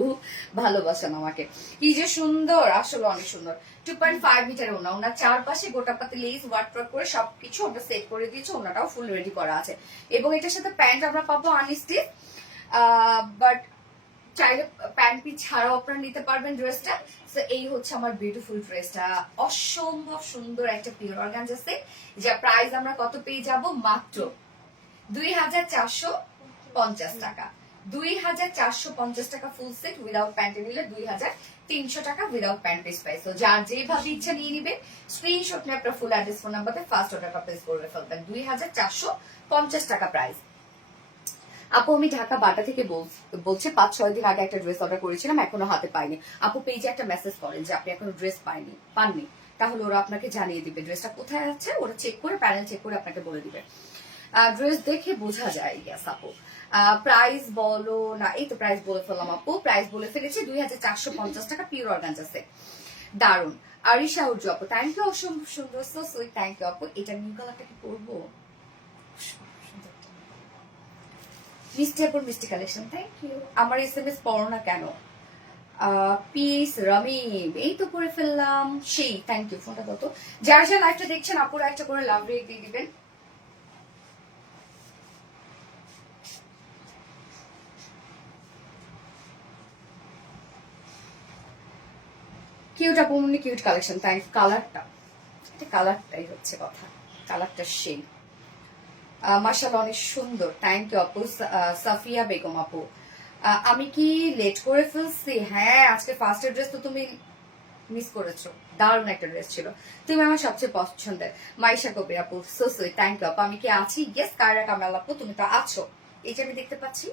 ভালোবাসেন আমাকে। কি যে সুন্দর, আসলে অনেক সুন্দর। 2.5 মিটার ওনা, ওনার চারপাশে গোটা পাতে লেস ওয়ার্ক করে সবকিছু আমরা সেট করে দিয়েছি, ওনাটাও ফুল রেডি করা আছে। এবং এটার সাথে প্যান্ট আমরা পাবো আনস্টিচ, বাট চাইলে প্যান্ট পিস ছাড়াও আপনারা নিতে পারবেন ড্রেসটা। তো এই হচ্ছে আমার বিউটিফুল ড্রেসটা, অসম্ভব সুন্দর একটা পিওর অর্গানজা সেট, যা প্রাইস আমরা কত পেয়ে যাব, মাত্র 2450 টাকা, 2450 টাকা ফুল সেট উইদাউট প্যান্টে নিলে 2300 টাকা উইদাউট প্যান্ট পিস প্রাইস। তো যার যেভাবে ইচ্ছা নিয়ে নিবে, স্ক্রিনশট নিয়ে আপনার ফুল অ্যাড্রেস ফোন নাম্বারে ফার্স্ট অর্ডারটা প্লেস করে ফেলবেন। 2450 টাকা প্রাইস। আপু আমি ঢাকা বাটা থেকে বলছে 5-6 দিন আগে একটা ড্রেস অর্ডার করেছিলাম, এখনো হাতে পাইনি। আপু পেজে একটা মেসেজ করেন যে আপনি এখনো ড্রেস পাননি, তাহলে ওরা আপনাকে জানিয়ে দিবে ড্রেসটা কোথায় আছে, ওরা চেক করে প্যানেল চেক করে আপনাকে বলে দিবে। ড্রেস দেখে বোঝা যায়। ইয়াস আপু, প্রাইস বলো না, এই তো প্রাইস বলে ফেললাম আপু, প্রাইস বলে ফেলেছি 2450 টাকা পিওর অর্গানজা সেট। দারুন। আরিশা উর্জু আপু, থ্যাংক ইউ, অসম্ভব সুন্দর, সো সুইট, থ্যাংক ইউ আপু। এটা নিউ কালারটা কি করবো? মিষ্টি আপুর মিষ্টি কালেকশন, থ্যাংক ইউ। আমার এসএমএস পড়ো না কেন? পিস রামিম, এই তো করে ফেললাম, সেই থ্যাংক ইউ। ফোনটা কত? যারা যারা লাইভটা দেখছেন আপুরা একটা করে লাভ রেক দিয়ে দিবেন। কিউট আপু, কিউট কালেকশন, থ্যাংক। কালারটা, এটা কালারটাই হচ্ছে কথা, কালারটা সেই মাশাআল্লাহ অনেক সুন্দর, থ্যাংক ইউ আপু। সাফিয়া বেগম আপু, আমি কি লেট করে ফেলছি? হ্যাঁ, আজকে ফার্স্ট ড্রেস তো তুমি মিস করেছো, দারুণ একটা ড্রেস ছিল, তুমি আমার সবচেয়ে পছন্দের। মাইশা কবির আপু, সো সুইট, থ্যাংক ইউ আপু। আমি কি আছি? ইয়েস। কায়রা কামাল আপু, তুমি তো আছো, এই যে আমি দেখতে পাচ্ছি।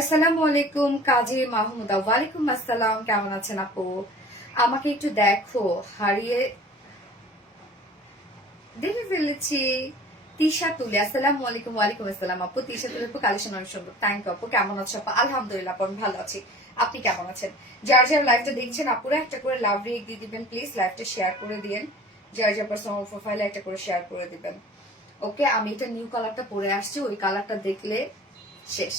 আসসালামু আলাইকুম কাজী মাহমুদা, ওয়ালাইকুম আসসালাম, কেমন আছেন আপু? আমাকে একটু দেখো, হারিয়ে দেখে ফেলেছি। তিশা তুলে, আসসালামু আলাইকুম। ওয়ালাইকুম আসসালাম আপু। তিশা তুলে আপু, কালেকশন অনেক সুন্দর, থ্যাংক ইউ আপু। কেমন আছো আপু? আলহামদুলিল্লাহ আপু, আমি ভালো আছি, আপনি কেমন আছেন? যার যার লাইভটা দেখছেন আপুরা একটা করে লাভ রিয়েক্ট দিয়ে দিবেন প্লিজ, লাইভটা শেয়ার করে দিন, যার যার পার্সোনাল প্রোফাইলে একটা করে শেয়ার করে দিবেন। ওকে, আমি এটা নিউ কালারটা পরে আসছি, ওই কালারটা দেখলে শেষ।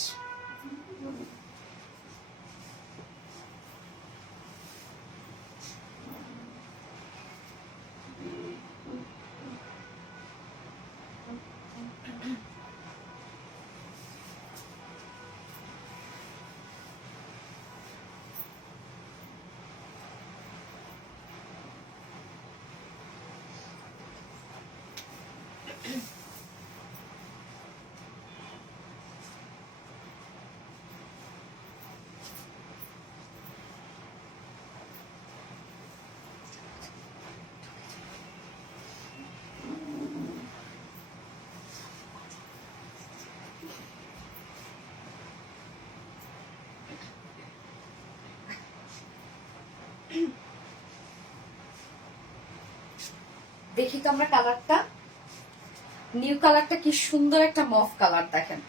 দেখি তো আমরা কালারটা, নিউ কালারটা কি সুন্দর একটা মফ কালার, দেখেন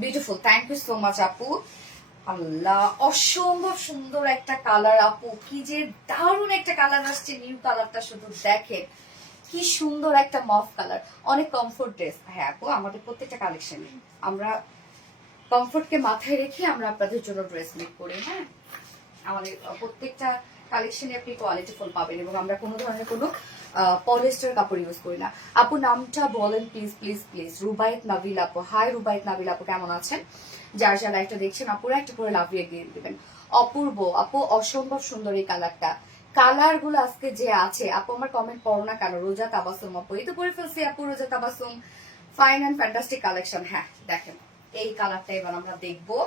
beautiful, thank you so much আপু। আল্লাহ, অসম্ভব সুন্দর একটা কালার আপু, কি যে দারুণ একটা কালার আসছে, নিউ কালারটা শুধু দেখেন কি সুন্দর একটা মফ কালার, অনেক কমফোর্ট ড্রেস। হ্যাঁ আপু, আমাদের প্রত্যেকটা কালেকশনে আমরা কমফোর্টকে মাথায় রেখে আমরা আপনাদের জন্য ড্রেস মেক করি। হ্যাঁ, আমাদের প্রত্যেকটা কালেকশনে আপনি কোয়ালিটি ফুল পাবেন, এবং আমরা কোনো ধরনের কোনো পলিস্টার কাপড় ইউজ করি না। আপু নামটা বলেন please please please. Rubayet Nabil আপু, হাই রুবায়েত নাবিল আপু, কেমন আছেন? যার যার লাইভটা দেখছেন আপুরা একটা করে লাভ দিয়ে দিবেন। অপূর্ব আপু, অসম্ভব সুন্দর এই কালারটা, কালার গুলো আজকে যে আছে আপু, আমার কমেন্ট পড়ো না কেন? রোজা তাবাসুম আপু, এই তো পরে ফেলছি আপু, রোজা Tabassum, fine and fantastic collection. হ্যাঁ দেখেন, এই কালারটা এবার আমরা দেখবো,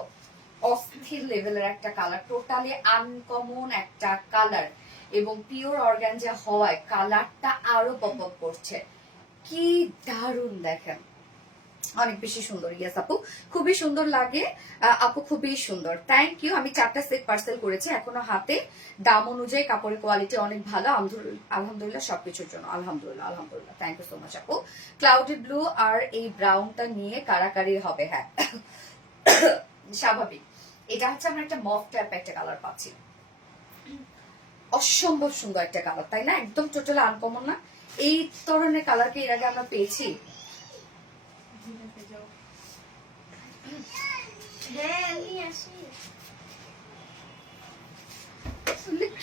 অস্থির লেভেলের একটা কালার, টোটালি আনকমন একটা কালার, এবং পিওর অর্গানজা হওয়ায় কালারটা আরো পপ আপ করছে, কি দারুণ দেখেন, অনেক বেশি সুন্দর। ইয়াস আপু, খুবই সুন্দর লাগে আপু, খুবই সুন্দর, থ্যাংক ইউ। আমি 4টা সেট পার্সেল করেছি, এখনো হাতে, দাম অনুযায়ী কাপড়ের কোয়ালিটি অনেক ভালো, আলহামদুলিল্লাহ সবকিছুর জন্য আলহামদুলিল্লাহ আলহামদুলিল্লাহ, থ্যাংক ইউ সো মাচ আপু। ক্লাউডি ব্লু আর এই ব্রাউনটা নিয়ে কারাকারি হবে, হ্যাঁ স্বাভাবিক। এটা হচ্ছে আমরা একটা মফ টাইপ একটা কালার পাচ্ছি, অসম্ভব সুন্দর একটা কালার, তাই না? একদম টোটাল আনকমন না? এই ধরনের কালারকে এর আগে আমরা পেয়েছি?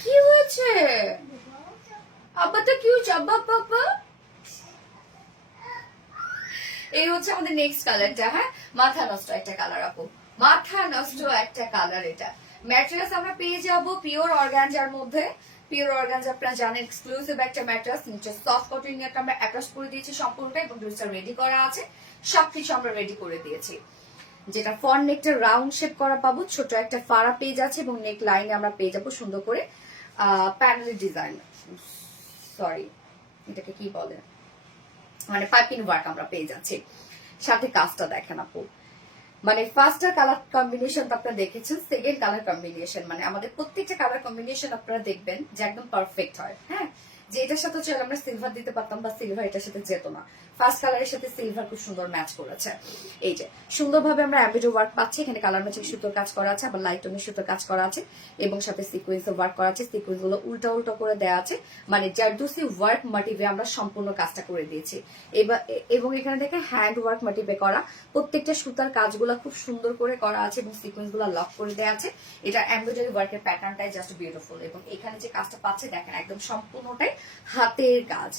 কি হয়েছে আব্বাটা কি হয়েছে আব্বা আব্বা? এই হচ্ছে আমাদের নেক্সট কালারটা। হ্যাঁ, মাথা নষ্ট একটা কালার আপু, মাথা নষ্ট একটা কালার। এটা ম্যাট্রেস আমরা পেয়ে যাব পিওর অর্গানজার মধ্যে। পিওর অর্গানজা আপনারা জানেন এক্সক্লুসিভ একটা ম্যাট্রেস, নিচে সফট কটন একটা আমরা অ্যাটাচ করে দিয়েছি সম্পূর্ণটা, এবং ড্রেসটা রেডি করা আছে, সবকিছু আমরা রেডি করে দিয়েছি। যেটা ফ্রন্ট নেকটা রাউন্ড শেপ করা পাবো, ছোট একটা ফাড়া পেয়ে যাচ্ছে, এবং নেক লাইনে আমরা পেয়ে যাবো সুন্দর করে প্যানেলের ডিজাইন, সরি এটাকে কি বলে, মানে পাইপিং ওয়ার্ক আমরা পেয়ে যাচ্ছি। সাথে কাজটা দেখেন আপু, মানে ফার্স্টার কালার কম্বিনেশন তো আপনারা দেখেছেন, সেকেন্ড কালার কম্বিনেশন মানে আমাদের প্রত্যেকটা কালার কম্বিনেশন আপনারা দেখবেন যে একদম পারফেক্ট হয়। হ্যাঁ, যে এটার সাথে চাইলে আমরা সিলভার দিতে পারতাম, বা সিলভার এটার সাথে যেত না, ফার্স্ট কালারের সাথে সিলভার খুব সুন্দর ম্যাচ করেছে। এই যে সুন্দরভাবে আমরা এমব্রয়ডারি ওয়ার্ক পাচ্ছি, এখানে কালার ম্যাচিং সুতোর কাজ করা আছে, আবার লাইট টোনের সুতোর কাজ করা আছে, এবং সাথে সিকোয়েন্স ওয়ার্ক করা আছে, সিকোয়েন্স গুলো উল্টা উল্টা করে দেওয়া আছে, মানে জারদুসি ওয়ার্ক মোটিভে আমরা সম্পূর্ণ কাজটা করে দিয়েছি। এবং এখানে দেখে হ্যান্ড ওয়ার্ক মোটিভে করা, প্রত্যেকটা সুতার কাজগুলো খুব সুন্দর করে করা আছে, এবং সিকোয়েন্স গুলো লক করে দেওয়া আছে। এটা এমব্রয়ডারি ওয়ার্কের প্যাটার্নটাই জাস্ট বিউটিফুল, এবং এখানে যে কাজটা পাচ্ছে দেখেন একদম সম্পূর্ণটাই হাতের কাজ।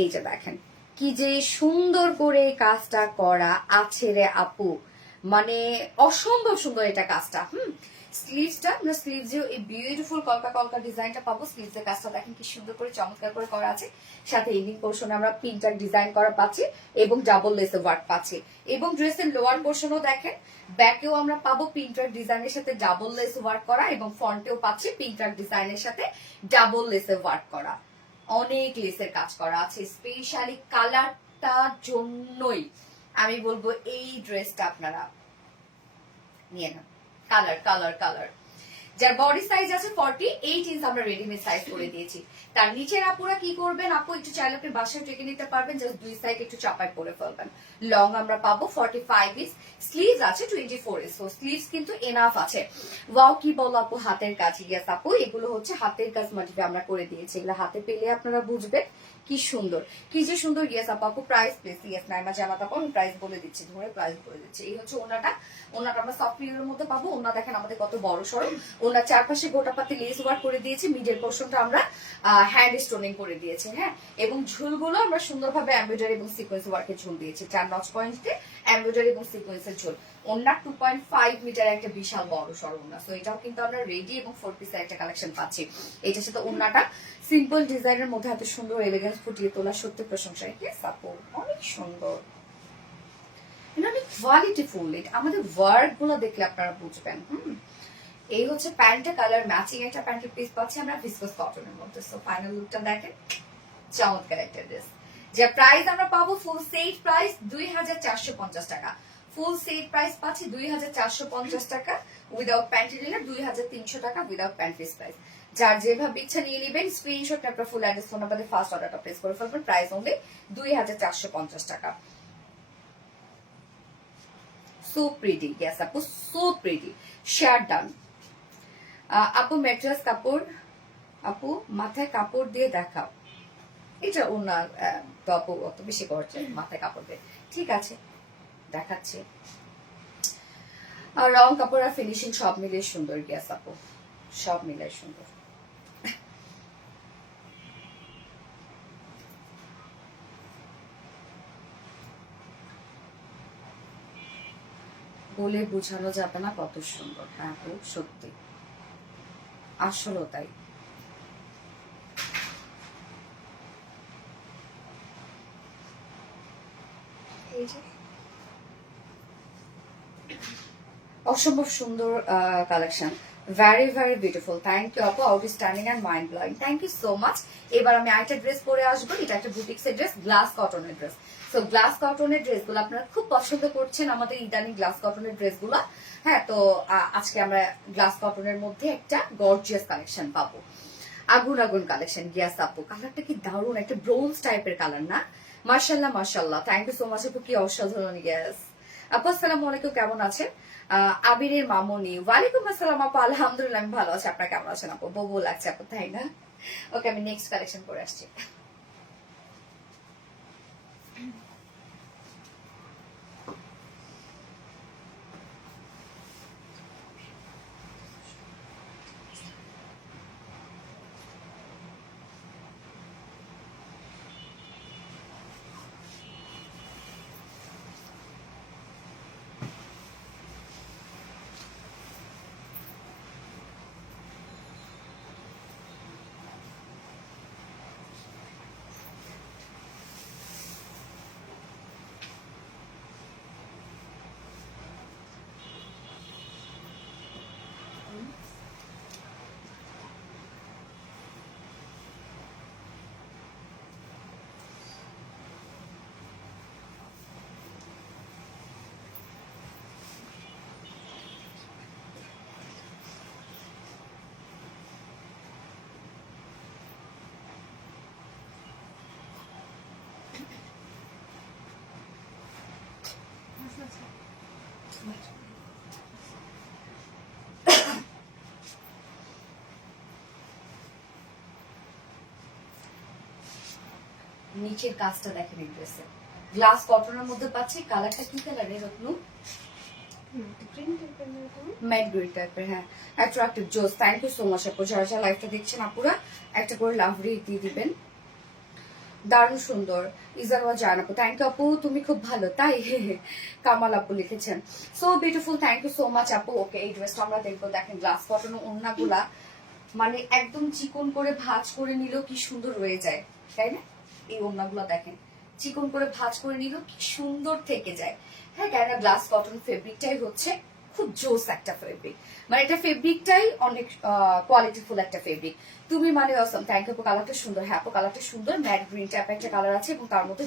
এই যে দেখেন কি যে সুন্দর করে কাজটা করা আছে রে আপু, মানে অসম্ভব সুন্দর এটা কাজটা। স্লিভসটা আমরা স্লিভসেও এই বিউটিফুল কলকা কলকা ডিজাইনটা পাবো। স্লিভসের কাজটা দেখেন কি সুন্দর করে চমৎকার করে করা আছে, সাথে ইনিং পোর্শনে আমরা প্রিন্টার ডিজাইন করা পাচ্ছি, এবং ডাবল লেসের ওয়ার্ক পাচ্ছি, এবং ড্রেসের লোয়ার পোর্শনও দেখেন ব্যাকেও আমরা পাবো প্রিন্টার ডিজাইনের সাথে ডাবল লেস ওয়ার্ক করা, এবং ফ্রন্টেও পাচ্ছি প্রিন্টার ডিজাইনের সাথে ডাবল লেসের ওয়ার্ক করা। অনেক লেসের কাজ করা আছে, স্পেশালি কালারটার জন্যই আমি বলবো এই ড্রেসটা আপনারা নিয়ে নেন। কালার কালার কালার, যার বডি সাইজ আছে 48 ইঞ্চ আমরা রেডিমেড সাইজ করে দিয়েছি। তার নিচের আপুরা কি করবেন, আপু একটু চাইলে আপনি বাসায় টেকে নিতে পারবেন, জাস্ট দুই সাইড একটু চাপাই করে ফেলবেন। লং আমরা পাবো 45 ইঞ্চ, স্লিভস আছে 24 ইঞ্চ, সো স্লিভস কিন্তু এনাফ আছে। ওয়াও কি বলো আপু, হাতের কাজ। ইয়েস আপু, এগুলো হচ্ছে হাতের কাজ মোটিভে আমরা করে দিয়েছি, এগুলো হাতে পেলে আপনারা বুঝবেন কি সুন্দর, কি যে সুন্দর। ইয়েস আপু, প্রাইস প্লিজ। ইয়েস নাইমা জানাত আপু, আমি প্রাইস বলে দিচ্ছি, ধরে প্রাইস বলে দিচ্ছি। এই হচ্ছে ওনাটা, ওনাটা আমরা সফট এর মধ্যে পাবো। ওনা দেখেন আমাদের কত বড় সড়ো, ওনার চারপাশে গোটাপাতি লেস ওয়ার্ক করে দিয়েছি, মিডল পোর্শনটা আমরা হ্যান্ড স্টোনিং করে দিয়েছি। হ্যাঁ, এবং ঝুলগুলো আমরা সুন্দরভাবে এমব্রয়ডারি এবং সিকোয়েন্স ওয়ার্কের ঝুল দিয়েছি, 4 নচ পয়েন্টে এমব্রয়ডারি এবং সিকোয়েন্সের ঝুল। ওনার 2.5 মিটার একটা বিশাল বড় সড়ো ওনা, সো এটাও কিন্তু আমরা রেডি এবং 4 পিসের একটা কালেকশন পাচ্ছি। এটার সাথে ওনাটা সিম্পল ডিজাইনের মধ্যে এত সুন্দর এলিগেন্স ফুটিয়ে তোলা, সত্যি প্রশংসা। সাপোর্ট অনেক সুন্দর, অনেক কোয়ালিটিফুল। আমাদের ওয়ার্ক গুলো দেখলে আপনারা বুঝবেন। এই হচ্ছে প্যান্টের কালার ম্যাচিং একটা প্যান্টের পিস পাচ্ছি আমরা ভিসকস কটনের মধ্যে। সো ফাইনাল লুকটা দেখেন, চমৎকার একটা ড্রেস। যে প্রাইস আমরা পাবো ফুল সেট প্রাইস 2450 টাকা। ফুল সেট প্রাইস পাচ্ছি 2450 টাকা, উইদাউট প্যান্ট নিলে 2300 টাকা, উইদাউট প্যান্ট পিস প্রাইস। যার যেভাবে ইচ্ছা নিয়ে নেবেন, স্ক্রিনশট আপনার ফুল অ্যাড্রেস ফোন নাম্বারে ফার্স্ট অর্ডারটা প্লেস করে ফেলবেন। প্রাইস অনলি 2450 টাকা। So pretty, yes আপু, so pretty. Share done. আপু ম্যাট্রেস কাপড়, আপু মাথায় কাপড় দিয়ে দেখাও। এটা ওনার তো আপু অত বেশি করছে, মাথায় কাপড় দিয়ে। ঠিক আছে, দেখাচ্ছে। আর রং কাপড় আর ফিনিশিং সব মিলে সুন্দর। গ্যাস আপু, সব মিলে সুন্দর। বলে বোঝানো যাবে না কত সুন্দর। হ্যাঁ আপু, সত্যি আসলে তাই। অসম্ভব সুন্দর collection, very very beautiful. Thank you আপু, outstanding and mind blowing. Thank you so much. এবার আমি আরেকটা ড্রেস পরে আসবো, এটা একটা বুটিক্সের ড্রেস, গ্লাস কটনের ড্রেস। সো গ্লাস কটনের ড্রেসগুলো আপনারা খুব পছন্দ করছেন, আমাদের ইদানিং গ্লাস কটনের ড্রেসগুলো। হ্যাঁ, তো আজকে আমরা গ্লাস কটনের মধ্যে একটা গর্জিয়াস কালেকশন পাবো, আগুন আগুন কালেকশন। গ্যাস আপু, কালারটা কি দারুণ, একটা ব্রোঞ্জ টাইপের কালার না? মাশাল্লাহ মাশাল্লাহ, থ্যাংক ইউ সো মাচ আপু, কি অসাধারণ। গ্যাস আপু, আসসালামু আলাইকুম, কেমন আছেন? আবিরের মামনি, ওয়ালাইকুম আসসালাম আপু, আলহামদুলিল্লাহ আমি ভালো আছি, আপনার কেমন আছেন আপু? বউ লাগছে আপু, তাই না? ওকে, আমি নেক্সট কালেকশন করে আসছি। নিচের কাজটা দেখেন এই ড্রেসে গ্লাস কটনের মধ্যে পাচ্ছি। কালারটা কি কালার এর রত্ন? ম্যাট গ্রিন টাইপের, হ্যাঁ অ্যাট্রাক্টিভ জোস। থ্যাংক ইউ সো মাচ আপু। যারা যারা লাইভটা দেখছেন আপুরা একটা করে লাভ রেট দিয়ে দিবেন। দারুণ সুন্দর। ইজারওয়া জান আপু, থ্যাংক ইউ আপু, তুমি খুব ভালো তাই? কামাল আপু লিখেছেন so beautiful, thank you so much আপু। ওকে, এই ড্রেসটা আমরা দেখবো। দেখেন গ্লাস কটন ওড়নাগুলা মানে একদম চিকন করে ভাঁজ করে নিলেও কি সুন্দর রয়ে যায়, তাই না? এই ওড়নাগুলো দেখেন চিকন করে ভাঁজ করে নিলেও কি সুন্দর থেকে যায়। হ্যাঁ, কেন গ্লাস কটন ফেব্রিকটাই হচ্ছে খুব জোস একটা ফেব্রিক, মানে এটা ফেব্রিকটাই অনেক কোয়ালিটিফুল একটা ফেব্রিক। তুমি মানে অসম, থ্যাংক ইউ। কালারটা সুন্দর, হ্যাঁ আপু কালারটা সুন্দর। ম্যাট গ্রিন টাইপ একটা কালার আছে এবং তার মধ্যে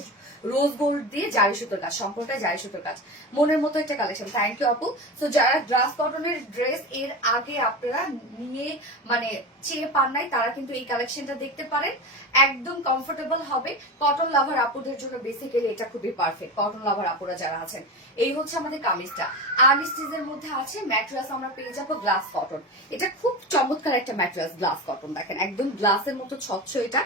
রোজ গোল্ড দিয়ে জারি সুতোর কাজ, সম্পূর্ণটা জারি সুতোর কাজ, মনের মতো একটা কালেকশন। থ্যাংক ইউ আপু। তো যারা গ্লাস কটনের ড্রেস এর আগে আপনারা নিয়ে মানে চেয়ে পান নাই তারা কিন্তু এই কালেকশনটা দেখতে পারেন, একদম কমফোর্টেবল হবে। কটন লাভার আপুদের জন্য বেসিক্যালি এটা খুবই পারফেক্ট। কটন লাভার আপুরা যারা আছেন, এই হচ্ছে আমাদের কামিজটা। আর্নিস্টিজের মধ্যে আছে, ম্যাটেরিয়ালস আমরা পেয়ে যাবো গ্লাস কটন। এটা খুব চমৎকার একটা ম্যাটেরিয়ালস গ্লাস কটন, দেখেন একদম গ্লাসের মতো স্বচ্ছ এটা।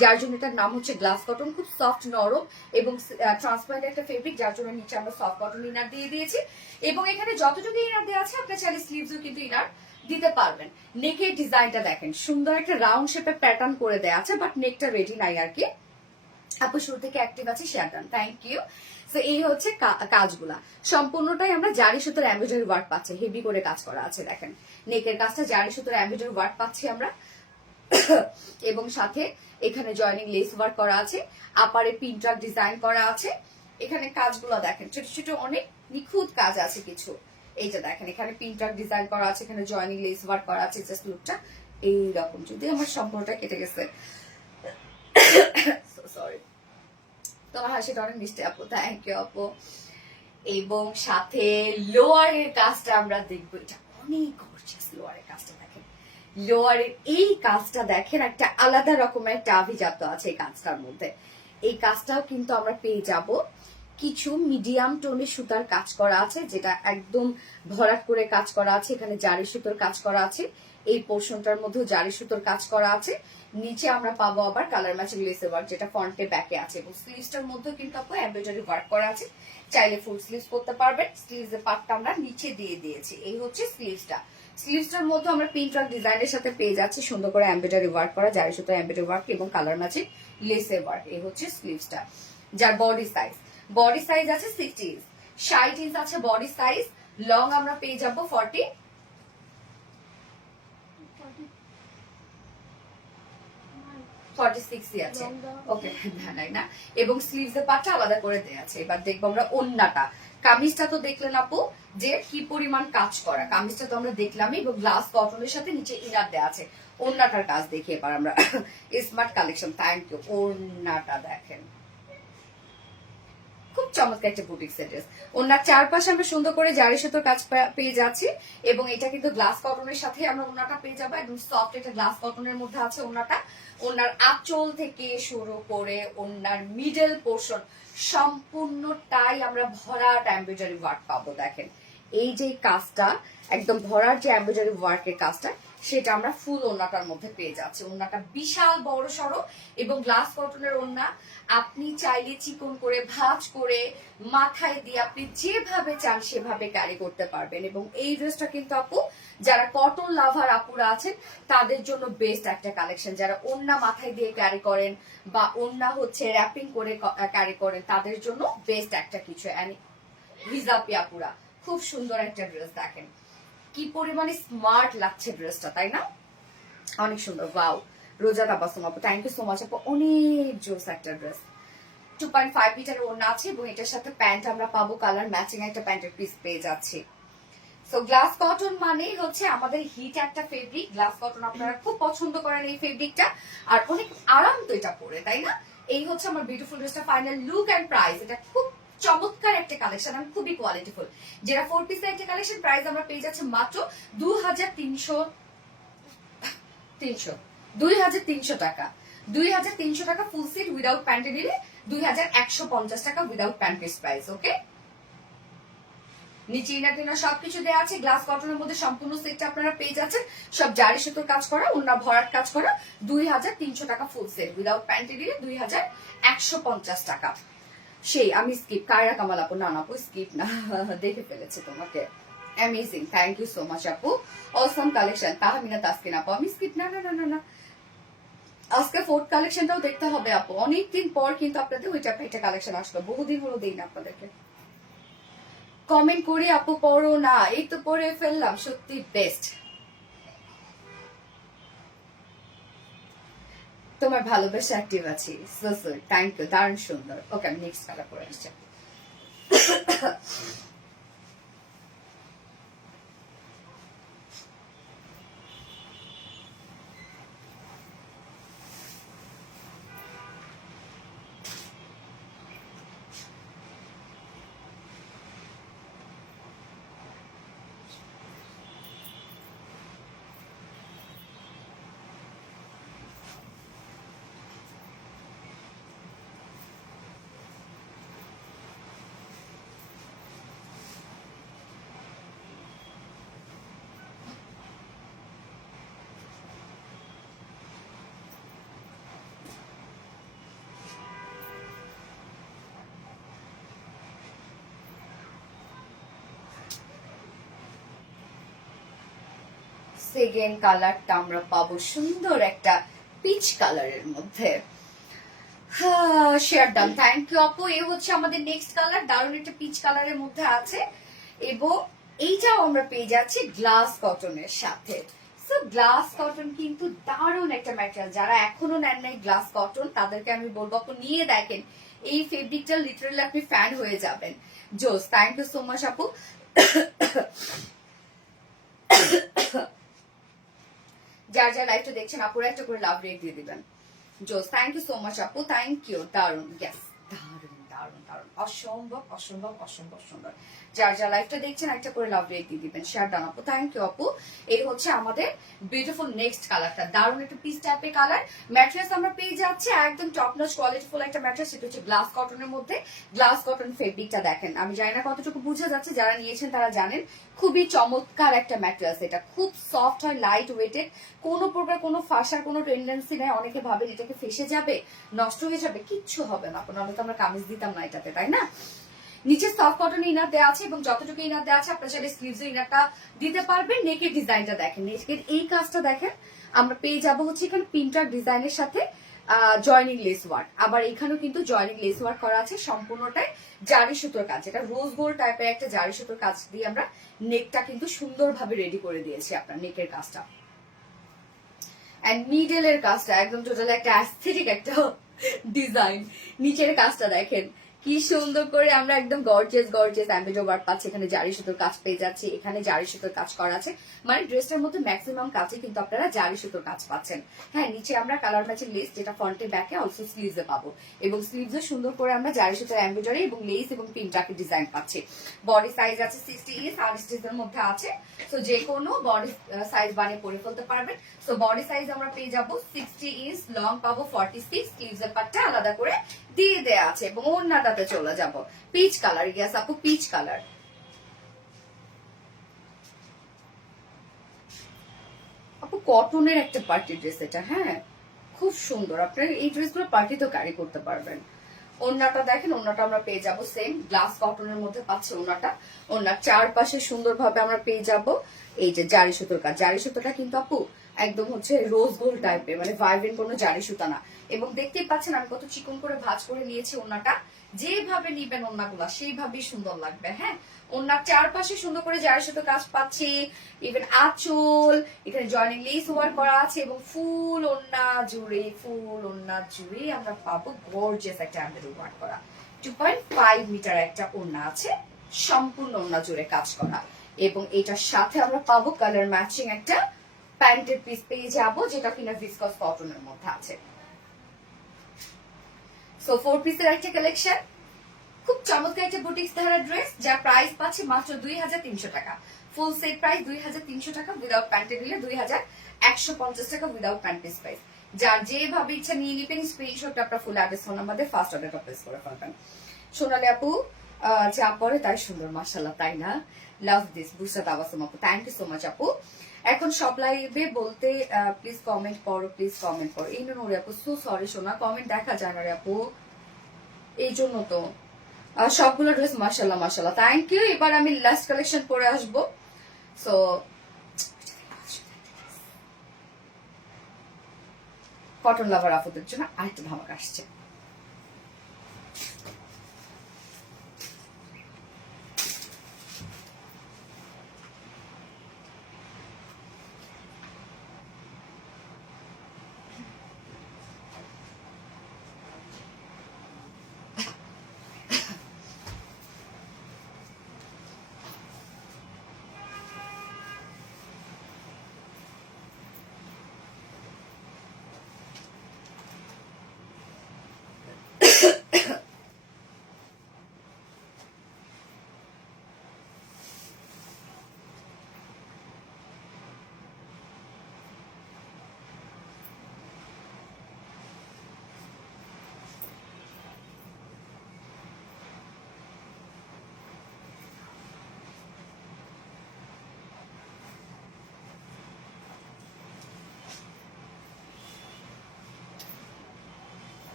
যার জন্য এটার নাম হচ্ছে গ্লাস কটন। খুব সফট নরম এবং ট্রান্সপারেন্ট একটা ফেব্রিক, যার জন্য নিচে আমরা সফট কটন ইনার দিয়ে দিয়েছি। এবং এখানে যতটুকু ইনার দেওয়া আছে আপনার চাইলে স্লিভসও কিন্তু ইনার দিতে পারবেন। নেকের ডিজাইনটা দেখেন সুন্দর একটা রাউন্ড শেপের প্যাটার্ন করে দেওয়া আছে, বাট নেকটা রেডি নাই আর কি। আপু শুরু থেকে অ্যাক্টিভ আছে, শেয়ার ডান, থ্যাংক ইউ। তো এই হচ্ছে কাজগুলা সম্পূর্ণটাই আমরা জারি সুতোর এমব্রয়ডারি ওয়ার্ক পাচ্ছি, হেভি করে কাজ করা আছে। দেখেন নেকের কাজটা জারি সুতোর এমব্রয়ডারি ওয়ার্ক পাচ্ছি আমরা এবং সাথে এখানে জয়েনিং লেস ওয়ার্ক করা আছে, আপারে পিনট্রাক ডিজাইন করা আছে। এখানে কাজগুলো দেখেন ছোট ছোট অনেক নিখুঁত কাজ আছে কিছু। এই যে দেখেন এখানে পিনট্রাক ডিজাইন করা আছে, এখানে জয়েনিং লেস ওয়ার্ক করা আছে। জাস্ট লুকটা এইরকম, যদি আমার সম্পূর্ণটা কেটে গেছে সরি। তোমার হাসিটা অনেক মিষ্টি আপু, থ্যাংক ইউ আপু। এবং সাথে লোয়ারের কাজটা আমরা দেখবো, এটা অনেক গর্জিয়াস। লোয়ারের কাজটা দেখেন, লোয়ারের এই কাজটা দেখেন একটা আলাদা রকমের একটা আভিজাত্য আছে এই কাজটার মধ্যে। এই কাজটাও কিন্তু আমরা পেয়ে যাব কিছু মিডিয়াম টোনের সুতার কাজ করা আছে, যেটা একদম ভরাট করে কাজ করা আছে। এখানে জারি সুতোর কাজ করা আছে, এই পোর্শনটার মধ্যে জারি সুতোর কাজ করা আছে। নিচে আমরা পাবো আবার কালার ম্যাচিং লেসে ওয়ার্ক, যেটা ফ্রন্টে ব্যাকে আছে। এবং স্লিভসটার মধ্যে কিন্তু আপনার এমব্রয়ডারি ওয়ার্ক করা আছে, চাইলে ফুল স্লিভস করতে পারবেন। স্লিভসের পার্টটা আমরা নিচে দিয়ে দিয়েছি, এই হচ্ছে স্লিভসটা। স্লিভসটার মধ্যে আমরা পিনট্রাক ডিজাইনের সাথে পেয়ে যাচ্ছি সুন্দর করে এমব্রয়ডারি ওয়ার্ক করা, জারি সুতো এমব্রয়ডারি ওয়ার্ক এবং কালার ম্যাচিং লেসে ওয়ার্ক। এই হচ্ছে স্লিভসটা। যার বডি সাইজ আছে 60 ইঞ্চ, 60 ইঞ্চ আছে বডি সাইজ। লং আমরা পেয়ে যাবো 46 আছে। ওকে, না এবং স্লিভস এর পার্টটা আলাদা করে দেয়া আছে। এবার দেখবো আমরা ওন্নাটা। কামিজটা তো দেখলেন আপু যে কি পরিমাণ কাজ করা, কামিজটা তো আমরা দেখলামই এবং গ্লাস কটনের সাথে নিচে ইনার দেয়া আছে। ওন্নাটার কাজ দেখি এবার আমরা। Smart collection, thank you. ওন্নাটা দেখেন খুব চমৎকার একটা বুটিক্স ড্রেস। ওনার চারপাশে আমরা সুন্দর করে জারি সুতোর কাজ পেয়ে যাচ্ছি এবং এটা কিন্তু গ্লাস কটনের সাথে আমরা ওনাটা পেয়ে যাবো। একদম সফট একটা গ্লাস কটনের মধ্যে আছে ওনাটা। ওনার আঁচল থেকে শুরু করে ওনার মিডল পোর্শন সম্পূর্ণটাই আমরা ভরাট এমব্রয়ডারি ওয়ার্ক পাবো। দেখেন এই যে কাজটা একদম ভরাট যে এমব্রয়ডারি ওয়ার্কের কাজটা, সেটা আমরা ফুল ওড়নাটার মধ্যে পেয়ে যাচ্ছি। ওড়নাটা বিশাল বড় সড়ো এবং গ্লাস কটনের ওড়না। আপনি চাইলে চিকন করে ভাঁজ করে মাথায় দিয়ে আপনি যেভাবে চান সেভাবে ক্যারি করতে পারবেন। এবং এই ড্রেসটা কিন্তু আপু যারা কটন লাভার আপুরা আছেন তাদের জন্য বেস্ট একটা কালেকশন। যারা ওড়না মাথায় দিয়ে ক্যারি করেন বা ওড়না হচ্ছে র্যাপিং করে ক্যারি করেন তাদের জন্য বেস্ট একটা কিছু। হিজাবি আপুরা খুব সুন্দর একটা ড্রেস, দেখেন কি পরিমাণে স্মার্ট লাগছে ড্রেসটা, তাই না? অনেক সুন্দর। ওয়াও, রোজা তাবাসুম আপু, থ্যাংক ইউ সো মাচ আপু, অনেক জোস একটা ড্রেস। 2.5 মিটার ওড়না আছে এবং এটার সাথে প্যান্ট আমরা পাবো, কালার ম্যাচিং একটা প্যান্টের পিস পেয়ে যাচ্ছি। সো গ্লাস কটন মানেই হচ্ছে আমাদের হিট একটা ফেব্রিক। গ্লাস কটন আপনারা খুব পছন্দ করেন এই ফেব্রিকটা, আর অনেক আরাম তো এটা পরে, তাই না? এই হচ্ছে আমার বিউটিফুল ড্রেসটা ফাইনাল লুক এন্ড প্রাইস। এটা খুব চমৎকার একটা কালেকশন এবং খুবই কোয়ালিটিফুল। যেটা 4 পিসের একটা কালেকশন, প্রাইস আমরা পেয়ে যাচ্ছি মাত্র 2300 টাকা। 2300 টাকা ফুল সেট উইদাউট প্যান্টে নিলে 2150 টাকা উইদাউট প্যান্ট পিস প্রাইস। ওকে, নিচে ইনার টিনার সবকিছু দেওয়া আছে। গ্লাস কটনের মধ্যে সম্পূর্ণ সেটটা আপনারা পেয়ে যাচ্ছেন, সব জারি সুতোর কাজ করা, ওন্না ভরাট কাজ করা। 2300 টাকা ফুল সেট, উইদাউট প্যান্টি দিলে 2150 টাকা। সেই আমি স্কিপ কায়রা কামাল আপু, না আপু স্কিপ না, দেখে ফেলেছে তোমাকে। Amazing, thank you so much আপু। অসম কালেকশন, তাহমিনা তাসকিন আপু, আমি স্কিপ না না না না না। আজকে ফোর্থ কালেকশনটাও দেখতে হবে আপু, অনেকদিন পর কিন্তু আপনাদের ওইটা একটা কালেকশন আসলো, বহুদিন হলো দিই না আপনাদেরকে। কমেন্ট করে আপু পড়ো না, এই তো পড়ে ফেললাম, সত্যি বেস্ট। তোমার ভালোবাসা অ্যাক্টিভ আছি, সো সুইট, থ্যাংক ইউ, দারুণ সুন্দর। ওকে, আমি নেক্সট কালার পরে আসছি। সেকেন্ড কালারটা আমরা পাবো সুন্দর একটা পিচ কালারের মধ্যে। শেয়ার ডান, থ্যাংক ইউ আপু। এই হচ্ছে আমাদের নেক্সট কালার, দারুণ একটা পিচ কালারের মধ্যে আছে, এবং এইটাও আমরা পেয়ে যাচ্ছি গ্লাস কটনের সাথে। গ্লাস কটন কিন্তু দারুণ একটা ম্যাটেরিয়াল, যারা এখনো নেন নাই গ্লাস কটন তাদেরকে আমি বলবো আপু নিয়ে দেখেন, এই ফেব্রিকটা লিটারালি আপনি ফ্যান হয়ে যাবেন। জোস, থ্যাংক ইউ সো মাচ আপু। যার যার লাইভটা দেখছেন আপুরা একটা করে লাভ রেট দিয়ে দিবেন। জোস, থ্যাংক ইউ সো মাচ আপু, থ্যাংক ইউ। দারুণ, ইয়েস, দারুণ দারুণ দারুণ, অসম্ভব অসম্ভব অসম্ভব সুন্দর। যার যার লাইভটা দেখছেন একটা করে লাভ রেট দিয়ে দিবেন, শেয়ার ডান আপু, থ্যাংক ইউ আপু। এই হচ্ছে আমাদের বিউটিফুল নেক্সট কালারটা, দারুণ একটা পিস টাইপের কালার। ম্যাট্রেস আমরা পেয়ে যাচ্ছি একদম টপ নচ কোয়ালিটিফুল একটা ম্যাট্রেস, সেটা হচ্ছে গ্লাস কটনের মধ্যে। গ্লাস কটন ফেব্রিকটা দেখেন, আমি জানি না কতটুকু বোঝা যাচ্ছে, যারা নিয়েছেন তারা জানেন। খুবই চমৎকার একটা ম্যাটেরিয়ালস, এটা খুব সফট হয়, লাইট ওয়েটেড, কোনো প্রকার কোনো ফাঁসার কোনো টেন্ডেন্সি নেই। অনেকে ভাবেন এটাকে ফেসে যাবে, নষ্ট হয়ে যাবে, কিচ্ছু হবে না, নাহলে তো আমরা কামিজ দিতাম না এটাতে, তাই না? নিচে সফট কটন ইনার দেওয়া আছে, এবং যতটুকু ইনার দেওয়া আছে আপনার চাইলে স্লিভস ইনারটা দিতে পারবেন। নেকের ডিজাইনটা দেখেন, নেকের এই কাজটা দেখেন, আমরা পেয়ে যাবো হচ্ছে এখানে প্রিন্টার ডিজাইনের সাথে জয়নিং লেস ওয়ার্ক। আবার এখানেও কিন্তু জয়নিং লেস ওয়ার্ক করা আছে, সম্পূর্ণটাই জারি সুতোর কাজ, এটা রোজ গোল্ড টাইপের একটা জারি সুতোর কাজ দিয়ে আমরা নেকটা কিন্তু সুন্দরভাবে রেডি করে দিয়েছি। আপনার নেকের কাজটা এন্ড মিডলের কাজটা একদম টোটাল একটা অ্যাস্থেটিক একটা ডিজাইন। নিচের কাজটা দেখেন কি সুন্দর করে আমরা একদম গর্জিয়াস গর্জিয়াস অ্যাম্বিড ওয়ার্ক পাচ্ছি, এখানে জারি সুতোর কাজ পেয়ে যাচ্ছি, এখানে জারি সুতোর কাজ করা আছে, মানে ড্রেসটার মধ্যে ম্যাক্সিমাম কাজে কিন্তু আপনারা জারি সুতোর কাজ পাচ্ছেন। হ্যাঁ, নিচে আমরা কালার ম্যাচিং লেস, যেটা ফ্রন্টে ব্যাকে অলসো স্লিভসে পাবো, এবং স্লিভসে সুন্দর করে আমরা জারি সুতোর এমব্রয়ডারি এবং লেস এবং পিনটাকে ডিজাইন পাচ্ছি। বডি সাইজ আছে 60 ইঞ্চ, আর স্টিচের মধ্যে আছে, সো যে কোনো বডি সাইজ বানিয়ে পরে ফেলতে পারবেন। সো বডি সাইজ আমরা পেয়ে যাবো 60 ইঞ্চ, লং পাবো 46, স্লিভসের পার্টটা আলাদা করে দিয়ে দেয়া আছে, এবং ওড়নাটাতে চলে যাব পিচ কালার। ইয়েস আপু, পিচ কালার। আপু কটনের একটা পার্টি ড্রেস এটা, হ্যাঁ খুব সুন্দর, আপনার এই ড্রেসগুলো পার্টিতেও ক্যারি করতে পারবেন। ওড়নাটা দেখেন, ওড়নাটা আমরা পেয়ে যাব সেম গ্লাস কটনের মধ্যে পাচ্ছে ওড়নাটা। ওড়নার চারপাশে সুন্দরভাবে আমরা পেয়ে যাব এই যে জারি সুতোর কাজ। জারি সুতোটা কিন্তু আপু একদম হচ্ছে রোজ গোল্ড টাইপের, মানে ভাইব্রেন্ট কোনো জারি সুতা না। এবং দেখতেই পাচ্ছেন আমি কত চিকন করে ভাঁজ করে নিয়েছি ওড়নাটা, যেভাবে নিবেন ওড়নাগুলা সেইভাবেই সুন্দর লাগবে। হ্যাঁ, ওড়নার চারপাশে সুন্দর করে জারি সুতো কাজ পাচ্ছি, ইভেন আঁচল, এখানে জয়নিং লেস ওয়ার্ক করা আছে, এবং ফুল ওড়না জুড়ে, ফুল ওড়না জুড়ে আমরা পাবো গর্জিয়াস একটা এমব্রয়ডারি ওয়ার্ক করা। 2.5 মিটার একটা ওড়না আছে, সম্পূর্ণ ওড়না জুড়ে কাজ করা, এবং এটার সাথে আমরা পাবো কালার ম্যাচিং একটা প্যান্টের পিস পেয়ে যাবো, যেটা কিনা ভিসকস কটনের মধ্যে আছে। সো 4 পিসের একটা কালেকশন, খুব চমৎকার একটা বুটিক্স ধারা ড্রেস, যার প্রাইস পাচ্ছে মাত্র 2300 টাকা। ফুল সেট প্রাইস 2300 টাকা, উইদাউট প্যান্টে নিলে 2150 টাকা উইদাউট প্যান্ট পিস প্রাইস। যার যেভাবে ইচ্ছা নিয়ে নিবেন, স্ক্রিনশট আপনার ফুল অ্যাড্রেস ফোন নাম্বার দিয়ে ফার্স্ট অর্ডারটা প্লেস করে ফেলবেন। সোনালী আপু যা পরে তাই সুন্দর, মাশাআল্লাহ, তাই না? লাভ দিস বুসরা তাবাসসুম আপু, থ্যাংক ইউ সো মাচ আপু। এখন সব লাইভে বলতে প্লিজ কমেন্ট করো, প্লিজ কমেন্ট করো। এই নুরি আপু, সো সরি সোনা, কমেন্ট দেখা যায় না রে আপু, এই জন্য তো। সবগুলো ড্রেস মাশাআল্লাহ মাশাআল্লাহ, থ্যাংক ইউ। এবার আমি লাস্ট কালেকশন পরে আসবো। সো কটন লাভার আপুদের জন্য আরেকটা ধামাকা আসছে।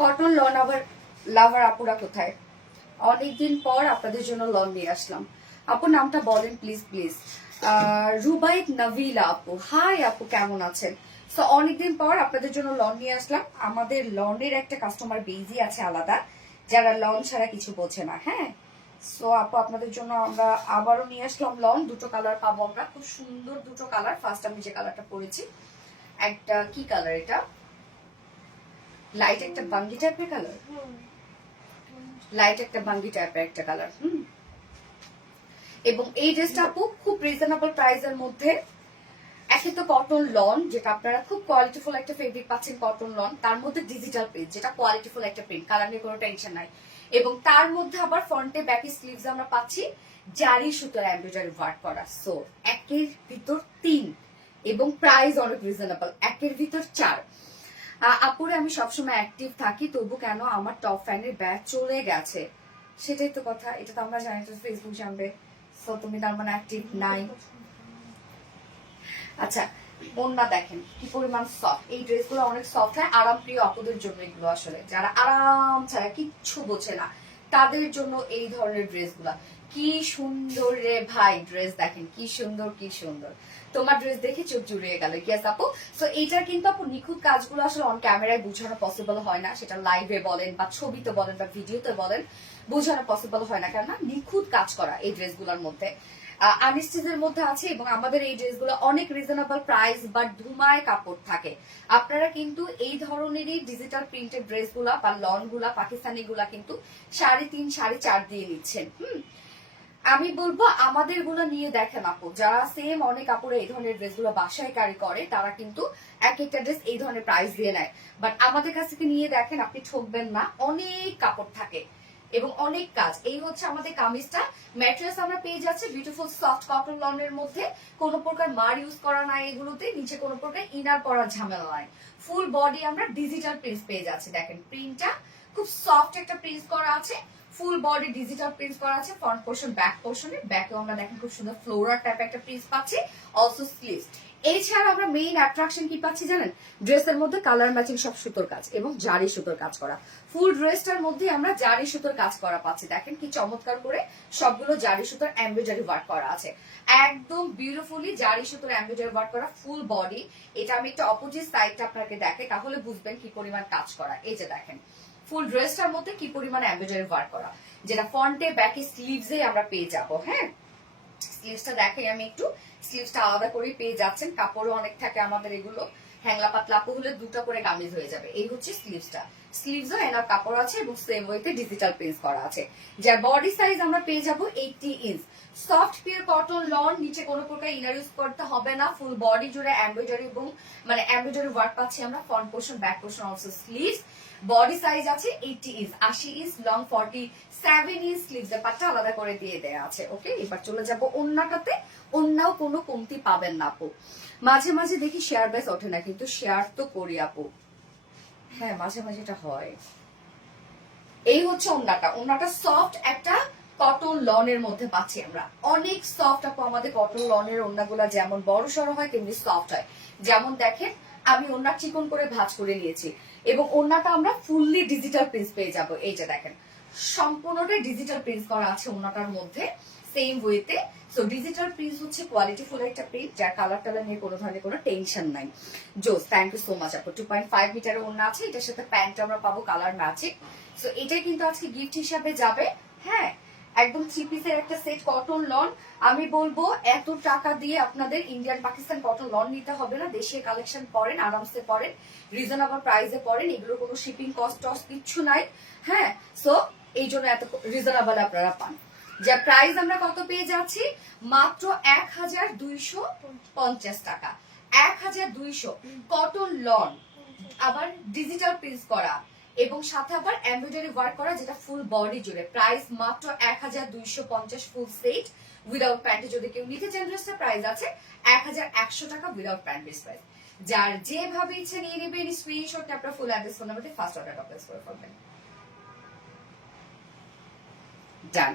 কটন লন আবার লাভার আপুরা কোথায়? অনেকদিন পর আপনাদের জন্য লন নিয়ে আসলাম। আপু নামটা বলেন প্লিজ প্লিজ। রুবাইত নভিলা আপু, হাই আপু, কেমন আছেন? সো অনেকদিন পর আপনাদের জন্য লন নিয়ে আসলাম। আমাদের লনের একটা কাস্টমার বেজি আছে আলাদা, যারা লন ছাড়া কিছু বোঝে না। হ্যাঁ, সো আপু আপনাদের জন্য আমরা আবারও নিয়ে আসলাম লন। দুটো কালার পাবো আমরা, খুব সুন্দর দুটো কালার। ফার্স্ট আমি যে কালারটা পরেছি, একটা কি কালার এটা, লাইট একটা বাঙ্গি টাইপের কালার, লাইট একটা বাঙ্গি টাইপের একটা কালার। এবং এই ড্রেসটা আপু খুব রিজনেবল প্রাইসের মধ্যে। একে তো কটন লন, যেটা আপনারা খুব কোয়ালিটিফুল একটা ফেব্রিক পাচ্ছেন, কটন লন, তার মধ্যে ডিজিটাল প্রিন্ট, যেটা কোয়ালিটিফুল একটা প্রিন্ট, কালার নিয়ে কোনো টেনশন নাই। এবং তার মধ্যে আবার ফ্রন্টে ব্যাকে স্লিভস আমরা পাচ্ছি জারি সুতার এমব্রয়ডারি ওয়ার্ক করা। সো একের ভিতর 3 এবং প্রাইস অনেক রিজনেবল, একের ভিতর 4। আপুরে আমি সবসময় অ্যাক্টিভ থাকি, তবু কেন আমার টপ ফ্যানের ব্যাচ চলে গেছে? সেটাই তো কথা, এটা তো আমরা জানি, তো ফেসবুক জানবে। সো তুমি তার মানে অ্যাক্টিভ নাই। আচ্ছা, ওন্না দেখেন কি পরিমাণ সফট। এই ড্রেসগুলো অনেক সফট হয়, আরাম প্রিয় আপুদের জন্য এগুলো, আসলে যারা আরাম ছাড়া কিচ্ছু বোঝে না তাদের জন্য এই ধরনের ড্রেসগুলা। কি সুন্দর রে ভাই, ড্রেস দেখেন কি সুন্দর, কি সুন্দর। তোমার ড্রেস দেখে চোখ জুড়িয়ে গেল। ইয়েস আপু। সো এইটার কিন্তু আপু নিখুঁত কাজগুলো আসলে অন ক্যামেরায় বোঝানো পসিবল হয় না, সেটা লাইভে বলেন বা ছবিতে বলেন বা ভিডিওতে বলেন, বোঝানো পসিবল হয় না, কেননা নিখুঁত কাজ করা এই ড্রেসগুলোর মধ্যে। আনস্টিচের মধ্যে আছে। এবং আমাদের এই ড্রেসগুলো অনেক রিজনেবল প্রাইস, বাট ধুমায় কাপড় থাকে। আপনারা কিন্তু এই ধরনেরই ডিজিটাল প্রিন্টেড ড্রেসগুলা বা লন গুলা, পাকিস্তানি গুলা কিন্তু 3.5 4.5 দিয়ে নিচ্ছেন। আমি বলবো আমাদের গুলা নিয়ে দেখেন আপু, যারা সেম অনেক কাপড়ে এই ধরনের ড্রেসগুলো বাসায় ক্যারি করে, তারা কিন্তু এক একটা ড্রেস এই ধরনের প্রাইস দিয়ে নেয়। বাট আমাদের কাছ থেকে নিয়ে দেখেন, আপনি ঠকবেন না, অনেক কাপড় থাকে এবং অনেক কাজ। এই হচ্ছে আমাদের কামিজটা। ম্যাটেরিয়ালস আমরা পেয়ে যাচ্ছি বিউটিফুল সফট কটন লনের মধ্যে, কোনো প্রকার মার ইউজ করা নাই এগুলোতে, নিচে কোনো প্রকার ইনার করার ঝামেলা নাই। ফুল বডি আমরা ডিজিটাল প্রিন্ট পেয়ে যাচ্ছি। দেখেন প্রিন্টটা খুব সফট একটা প্রিন্ট করা আছে, ফুল বডি ডিজিটাল প্রিন্ট করা আছে। ফ্রন্ট পোর্শন, ব্যাক পোর্শনে, ব্যাকেও আমরা দেখেন খুব সুন্দর ফ্লোরাল টাইপ একটা প্রিন্ট পাচ্ছি, অলসো স্লিভস। এছাড়া আমরা মেইন অ্যাট্রাকশন কি পাচ্ছি জানেন? ড্রেসের মধ্যে কালার ম্যাচিং সব সুতোর কাজ এবং জারি সুতোর কাজ করা। ফুল ড্রেসটার মধ্যে আমরা জারি সুতোর কাজ করা পাচ্ছি। দেখেন কি চমৎকার করে সবগুলো জারি সুতোর এমব্রয়ডারি ওয়ার্ক করা আছে, একদম বিউটিফুলি জারি সুতোর এমব্রয়ডারি ওয়ার্ক করা ফুল বডি। এটা আমি একটা অপোজিট সাইডটা আপনাকে দেখাই, তাহলে বুঝবেন কি পরিমাণ কাজ করা। এই যে দেখেন ফুল ড্রেসটার মধ্যে কি পরিমাণ এমব্রয়ডারি ওয়ার্ক করা, যেটা ফ্রন্টে ব্যাকে স্লিভসে আমরা পেয়ে যাব। হ্যাঁ, স্লিভসটা দেখাই আমি একটু। স্লিভসটা আলাদা করে পেয়ে যাচ্ছেন, কাপড়ও অনেক থাকে আমাদের এগুলো। হ্যাংলা পাতলা আপু হলে 2টা করে কামিজ হয়ে যাবে। এই হচ্ছে স্লিভসটা, স্লিভসও এনাফ কাপড় আছে এবং সেম ওয়েতে ডিজিটাল প্রিন্ট করা আছে। যার বডি সাইজ আমরা পেয়ে যাব 80 inch. Soft pure cotton loan, নিচে কোনো প্রকার ইনার ইউজ করতে হবে না। ফুল বডি জুড়ে এমব্রয়ডারি এবং মানে এমব্রয়ডারি ওয়ার্ক পাচ্ছি আমরা। Front portion, back portion, also sleeves. Body size আছে 80 ইঞ্চ, 80 ইঞ্চ লং, 40 7 স্লিভস এর পাটটা আলাদা করে দিয়ে দেয়া আছে। ওকে, এবার চলে যাব ওন্নাটাতে। ওন্নাও কোনো কমতি পাবেন না আপু। মাঝে মাঝে দেখি শেয়ার বেস ওঠে না, কিন্তু শেয়ার তো করি আপু। হ্যাঁ, মাঝে মাঝে এটা হয়। এই হচ্ছে ওন্নাটা। ওন্নাটা সফট একটা কটন লনের মধ্যে পাচ্ছি আমরা। অনেক সফট আপু। আমাদের কটন লনের ওন্নাগুলা যেমন বড় সড়ো হয় তেমনি সফট হয়। যেমন দেখেন, আমি ওন্না চিকন করে ভাঁজ করে নিয়েছি, এবং ওন্নাটা আমরা ফুললি ডিজিটাল প্রিন্ট পেয়ে যাব। এই যে দেখেন, সম্পূর্ণটাই ডিজিটাল প্রিন্ট করা আছে ওন্নাটার মধ্যে, সেম ওয়েতে। সো ডিজিটাল প্রিন্ট হচ্ছে কোয়ালিটি ফুল একটা প্রিন্ট, যার কালার টালার নিয়ে কোনো ধরনের কোনো টেনশন নাই। জোস, থ্যাংক ইউ সো মাচ আপু। 2.5 মিটারের ওন্না আছে, এটার সাথে প্যান্ট আমরা পাবো কালার ম্যাচিং। সো এটাই কিন্তু আজকে গিফট হিসাবে যাবে। হ্যাঁ, একদম 3 পিসের একটা সেট কটন লন। আমি বলবো এত টাকা দিয়ে আপনাদের ইন্ডিয়ান পাকিস্তান কটন লন নিতে হবে না। দেশীয় কালেকশন পরেন, আরামসে পরেন, রিজনেবল প্রাইসে পরেন। এগুলো কোনো শিপিং কস্ট টস্ট কিচ্ছু নাই। হ্যাঁ, সো এই জন্য এত রিজনেবল আপনারা পান। যা প্রাইস আমরা কত পেয়ে যাচ্ছি, মাত্র 1250 টাকা। 1200 কটন লন, আবার ডিজিটাল প্রিন্ট করা, এবং সাথে আবার এমব্রয়ডারি ওয়ার্ক করা, যেটা ফুল বডি জুড়ে। প্রাইস মাত্র 1250 ফুল সেট উইদাউট প্যান্টে। যদি কেউ নিতে চান ড্রেসটা, প্রাইস আছে 1100 টাকা উইদাউট প্যান্ট প্রাইস। যার যেভাবে ইচ্ছে নিয়ে নেবেন, স্ক্রিনশট আপনার ফুল অ্যাড্রেস ফোন নাম্বারে ফার্স্ট অর্ডার প্লেস করে ফেলবেন। ডান।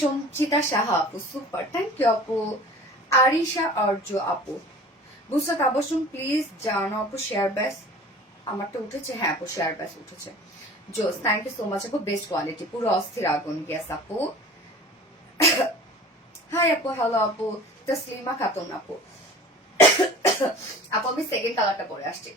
সঞ্চিতা সাহা আপু, সুপার, থ্যাংক ইউ আপু। আরিশা আর্য আপু, বুসা তাবসুম প্লিজ জানো আপু শেয়ার ব্যাস আমারটা উঠেছে। হ্যাঁ আপু, শেয়ার ব্যাস উঠেছে। জোস, থ্যাংক ইউ সো মাচ আপু, বেস্ট কোয়ালিটি, পুরো অস্থির আগুন। গ্যাস আপু। হাই আপু, হ্যালো আপু। তসলিমা খাতুন আপু। আপু আমি সেকেন্ড কালারটা পরে আসছি।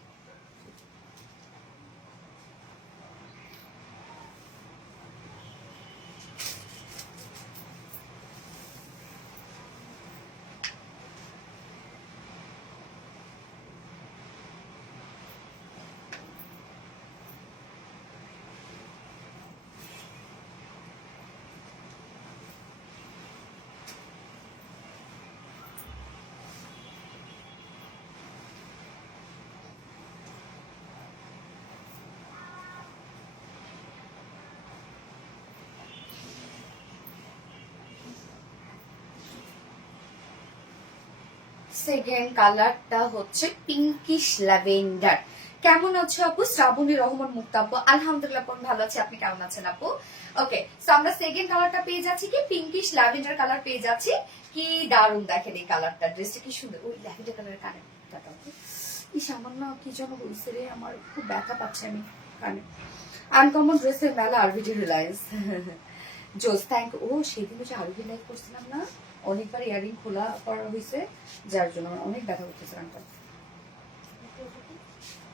সেকেন্ড কালারটা হচ্ছে পিঙ্কিশ ল্যাভেন্ডার। কেমন আছো আপু? শ্রাবণী রহমান মুক্তা আপু, আলহামদুলিল্লাহ ভালো আছি। আপনি কেমন আছেন আপু? ওকে, সো আমরা সেকেন্ড কালারটা পেয়ে যাচ্ছি কি পিঙ্কিশ ল্যাভেন্ডার কালার পেয়ে যাচ্ছি। কি দারুণ দেখেন এই কালারটা, ড্রেসটা কি সুন্দর। ওই ল্যাভেন্ডার কালারের কানে কি সামান্য কি যেন হয়েছে রে, আমার খুব ব্যথা পাচ্ছে আমি কানে। আনকমন ড্রেসের মেলা, আরবিডি রিলায়েন্স। জোস, থ্যাংক। ও সেদিন হচ্ছে আরবিডি লাইভ করছিলাম না, অনেকবার ইয়ারিং খোলা করা হয়েছে, যার জন্য আমার অনেক ব্যথা করতেছে কানটা।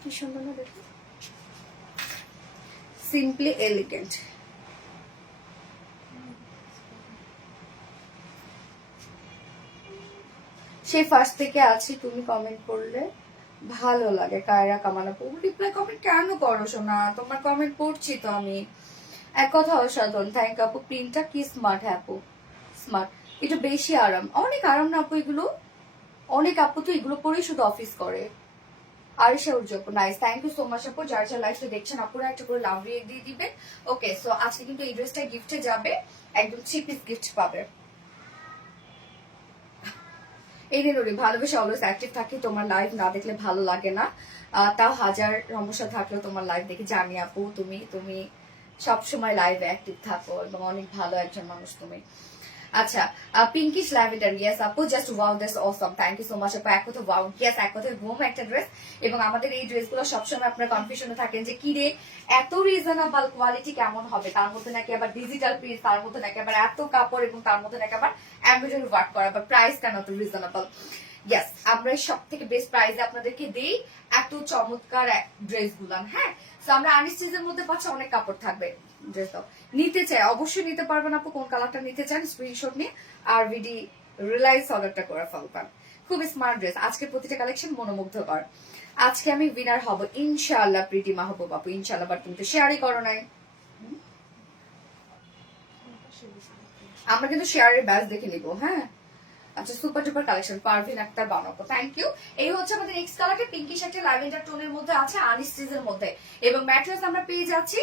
কি সুন্দর না দেখো, সিম্পলি এলিগেন্ট। সেই ফার্স্ট থেকে আছি, তুমি কমেন্ট করলে ভালো লাগে। কায়রা কামানা, রিপ্লাই কমেন্ট কেন করো শোনা? তোমার কমেন্ট পড়ছি তো আমি। এক কথা অসাধারণ, থ্যাংক আপু। প্রিন্টটা কি স্মার্ট। হ্যাঁ আপু স্মার্ট, একটু বেশি আরাম, অনেক আরাম না আপু এগুলো? অনেক আপু তো এগুলো পরেই শুধু অফিস করে। আরিশা উর্জ আপু, nice, thank you so much আপু। যার যার লাইফটা দেখছেন আপুরা একটা করে লাভ রিয়েক্ট দিয়ে দিবেন। ওকে, সো আজকে কিন্তু এই ড্রেসটা গিফটে যাবে, একদম 3 পিস গিফট পাবে। এই রে, ভালোবেসে অলওয়েজ অ্যাক্টিভ থাকি, তোমার লাইভ না দেখলে ভালো লাগে না। তাও হাজার সমস্যা থাকলেও তোমার লাইভ দেখে জানি আপু তুমি তুমি সবসময় লাইভে অ্যাক্টিভ থাকো, এবং অনেক ভালো একজন মানুষ তুমি। আচ্ছা, পিঙ্কিশ ল্যাভেন্ডার, ইয়েস আপু, just wow, that's awesome, thank you so much আপু। এক কথা ওয়াও, ইয়েস, এক কথা ঘুম একটা ড্রেস। এবং আমাদের এই ড্রেসগুলো সবসময় আপনারা কনফিউশনে থাকেন যে কি রে এত রিজনেবল কোয়ালিটি কেমন হবে, তার মধ্যে নাকি আবার ডিজিটাল প্রিন্ট, তার মধ্যে নাকি আবার এত কাপড়, এবং তার মধ্যে নাকি আবার এমব্রয়ডারি ওয়ার্ক করা, আবার প্রাইস কেন এত রিজনেবল। ইয়েস, আমরা সব থেকে বেস্ট প্রাইসে আপনাদেরকে দিই এত চমৎকার ড্রেস গুলান। হ্যাঁ, তো আমরা আনস্টিচের মধ্যে পাচ্ছি, অনেক কাপড় থাকবে। ড্রেস নিতে চাই অবশ্যই নিতে পারবেন আপু, কোন কালারটা নিতে চান স্ক্রিনশট নিয়ে আরবিডি রিলায়েন্স অর্ডারটা করে ফেলবেন। খুব স্মার্ট ড্রেস, আজকের প্রতিটা কালেকশন মনোমুগ্ধকর। আজকে আমি উইনার হব ইনশাআল্লাহ, প্রীতি মাহবুব আপু, ইনশাআল্লাহ। বাট তুমি তো শেয়ারই করো নাই। আমরা কিন্তু শেয়ারের ব্যাচ দেখে নিব। হ্যাঁ, আচ্ছা super duper collection, Parvin Akhtar বানাবো, থ্যাংক ইউ। এই হচ্ছে আমাদের নেক্সট কালারটা পিঙ্কিশ একটা ল্যাভেন্ডার টোনের মধ্যে আছে, আনস্টিচের মধ্যে, এবং ম্যাট্রেস আমরা পেয়ে যাচ্ছি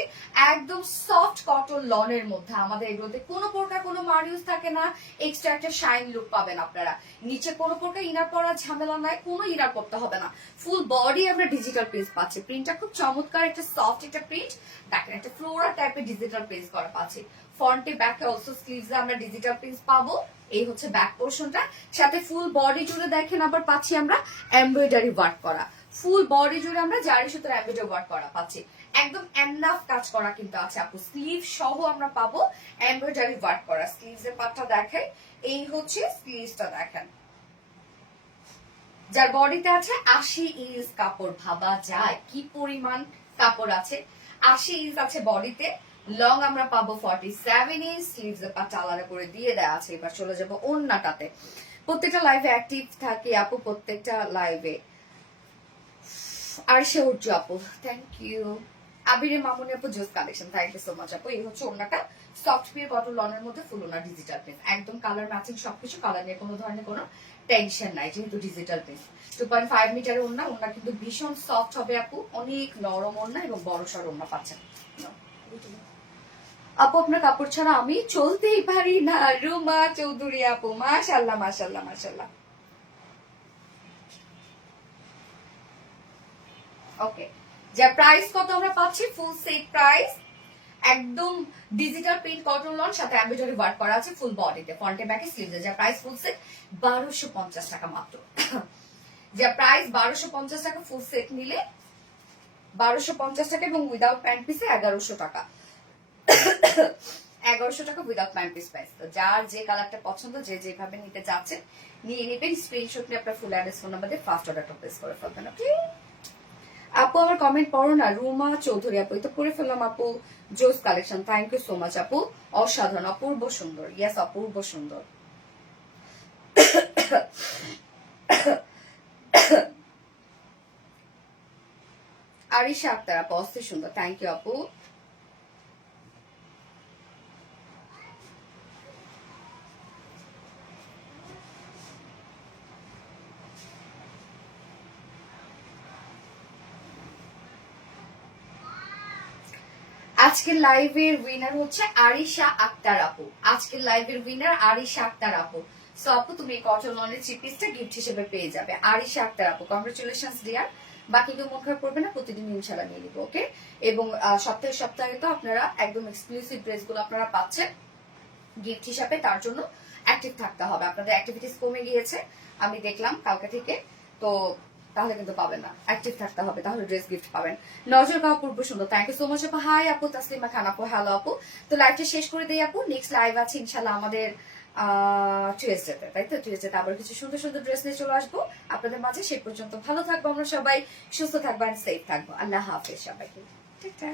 একদম সফট কটন লনের মধ্যে। আমাদের এগুলোতে কোনো প্রকার কোনো মারিউস থাকে না, এক্সট্রা একটা শাইন লুক পাবেন আপনারা। নিচে কোনো প্রকার ইনার পরার ঝামেলা নাই, কোনো ইনার করতে হবে না। ফুল বডি আমরা ডিজিটাল প্রিন্ট পাচ্ছি, প্রিন্টটা খুব চমৎকার, একটা সফট একটা প্রিন্ট, দেখেন একটা ফ্লোরাল টাইপের ডিজিটাল প্রিন্ট করা পাচ্ছি। ফ্রন্টে ব্যাকে অলসো স্লিভস আমরা ডিজিটাল প্রিন্ট পাবো। এই হচ্ছে ব্যাক পোর্শনটা, সাথে ফুল বডি জুড়ে দেখেন আবার পাচ্ছি আমরা এমব্রয়ডারি ওয়ার্ক করা, ফুল বডি জুড়ে আমরা জারি সুতার এমব্রয়ডারি ওয়ার্ক করা পাচ্ছি। একদম এনাফ কাজ করা কিন্তু আছে আপু, স্লিভ সহ আমরা পাবো এমব্রয়ডারি ওয়ার্ক করা। স্লিভস এর পাটটা দেখেন, এই হচ্ছে স্লিভসটা দেখেন, যার বডিতে আছে 80 ইঞ্চ কাপড়। ভাবা যায় কি পরিমাণ কাপড় আছে, 80 ইঞ্চ আছে বডিতে। লং আমরা পাবো 47 ইঞ্চ, স্লিভস এর পাটটা আলাদা করে দিয়ে দেওয়া আছে। এবার চলে যাবো ওন্নাটাতে। প্রত্যেকটা লাইভে অ্যাক্টিভ থাকি আপু, প্রত্যেকটা লাইভে। আর সে উঠছো আপু, থ্যাংক ইউ। আবিরে মামুনি আপু জোস collection, thank you so much আপু। এই হচ্ছে ওন্নাটা, সফট পিওর কটন লনের মধ্যে ফুল ওনা ডিজিটাল প্রিন্ট, একদম কালার ম্যাচিং সবকিছু, কালার নিয়ে কোনো ধরনের কোনো টেনশন নাই যেহেতু ডিজিটাল প্রিন্ট। 2.5 মিটারের ওন্না, ওন্না কিন্তু ভীষণ সফট হবে আপু, অনেক নরম ওন্না এবং বড় সড় ওন্না পাচ্ছেন। আপু আপনার কাপড় ছাড়া আমি চলতেই পারি না, রুমা চৌধুরী আপু, মাশাআল্লাহ মাশাআল্লাহ মাশাআল্লাহ। ওকে, যা প্রাইস কত আমরা পাচ্ছি, ফুল সেট প্রাইস একদম ডিজিটাল প্রিন্ট কটন লন, সাথে এমব্রয়ডারি ওয়ার্ক করা আছে ফুল বডিতে, ফ্রন্টে ব্যাকে স্লিভসে। যা প্রাইস ফুল সেট 1250 টাকা মাত্র। যা প্রাইস 1250 টাকা, ফুল সেট নিলে 1250 টাকা, এবং উইদাউট প্যান্ট পিসে 1100 টাকা। 1100 টাকা উইদাউট প্যান্ট পিস প্রাইস। তো যার যে কালারটা পছন্দ, যে যেভাবে নিতে চাচ্ছেন নিয়ে নেবেন, স্ক্রিনশট নিয়ে আপনার ফুল অ্যাড্রেস ফোন নাম্বার দিয়ে ফার্স্ট অর্ডারটা প্লেস করে ফেলবেন। ওকে আপু আমার কমেন্ট পড়ো না, রুমা চৌধুরী আপু, তো পড়ে ফেললাম আপু। জোস collection, thank you so much আপু, অসাধারণ, অপূর্ব সুন্দর, ইয়েস অপূর্ব সুন্দর। আরিশা আক্তার আপু, অস্থির সুন্দর, থ্যাংক ইউ আপু। আজকের লাইভের উইনার হচ্ছে আরিশা আক্তার আপু, আজকের লাইভের উইনার আরিশা আক্তার আপু। সো আপু তুমি কটন লনের থ্রি পিসটা গিফট হিসেবে পেয়ে যাবে, আরিশা আক্তার আপু, কংগ্রেচুলেশনস ডিয়ার। বাকি কেউ মন খারাপ করবে না, প্রতিদিন ইনশাল্লাহ নিয়ে নিবো। ওকে, এবং সপ্তাহে সপ্তাহে তো আপনারা একদম এক্সক্লুসিভ ড্রেসগুলো আপনারা পাচ্ছেন গিফট হিসাবে, তার জন্য অ্যাক্টিভ থাকতে হবে। আপনাদের অ্যাক্টিভিটিস কমে গিয়েছে আমি দেখলাম কালকে থেকে, তো তাহলে কিন্তু পাবেন না, অ্যাক্টিভ থাকতে হবে, তাহলে ড্রেস গিফট পাবেন। নজর কাপড় পূর্ব সুন্দর, থ্যাংক ইউ সো মাচ আপু। হাই আপু তাসলিমা খান আপু, হ্যালো আপু। তো লাইভটা শেষ করে দিই আপু, নেক্সট লাইভ আছে ইনশাল্লাহ আমাদের টুয়েসডেতে, তাই তো? টুয়েসডেতে আবার কিছু সুন্দর সুন্দর ড্রেস নিয়ে চলে আসবো আপনাদের মাঝে। সেই পর্যন্ত ভালো থাকবো আমরা সবাই, সুস্থ থাকবো, সেফ থাকবো। আল্লাহ হাফেজ সবাইকে, টাটা।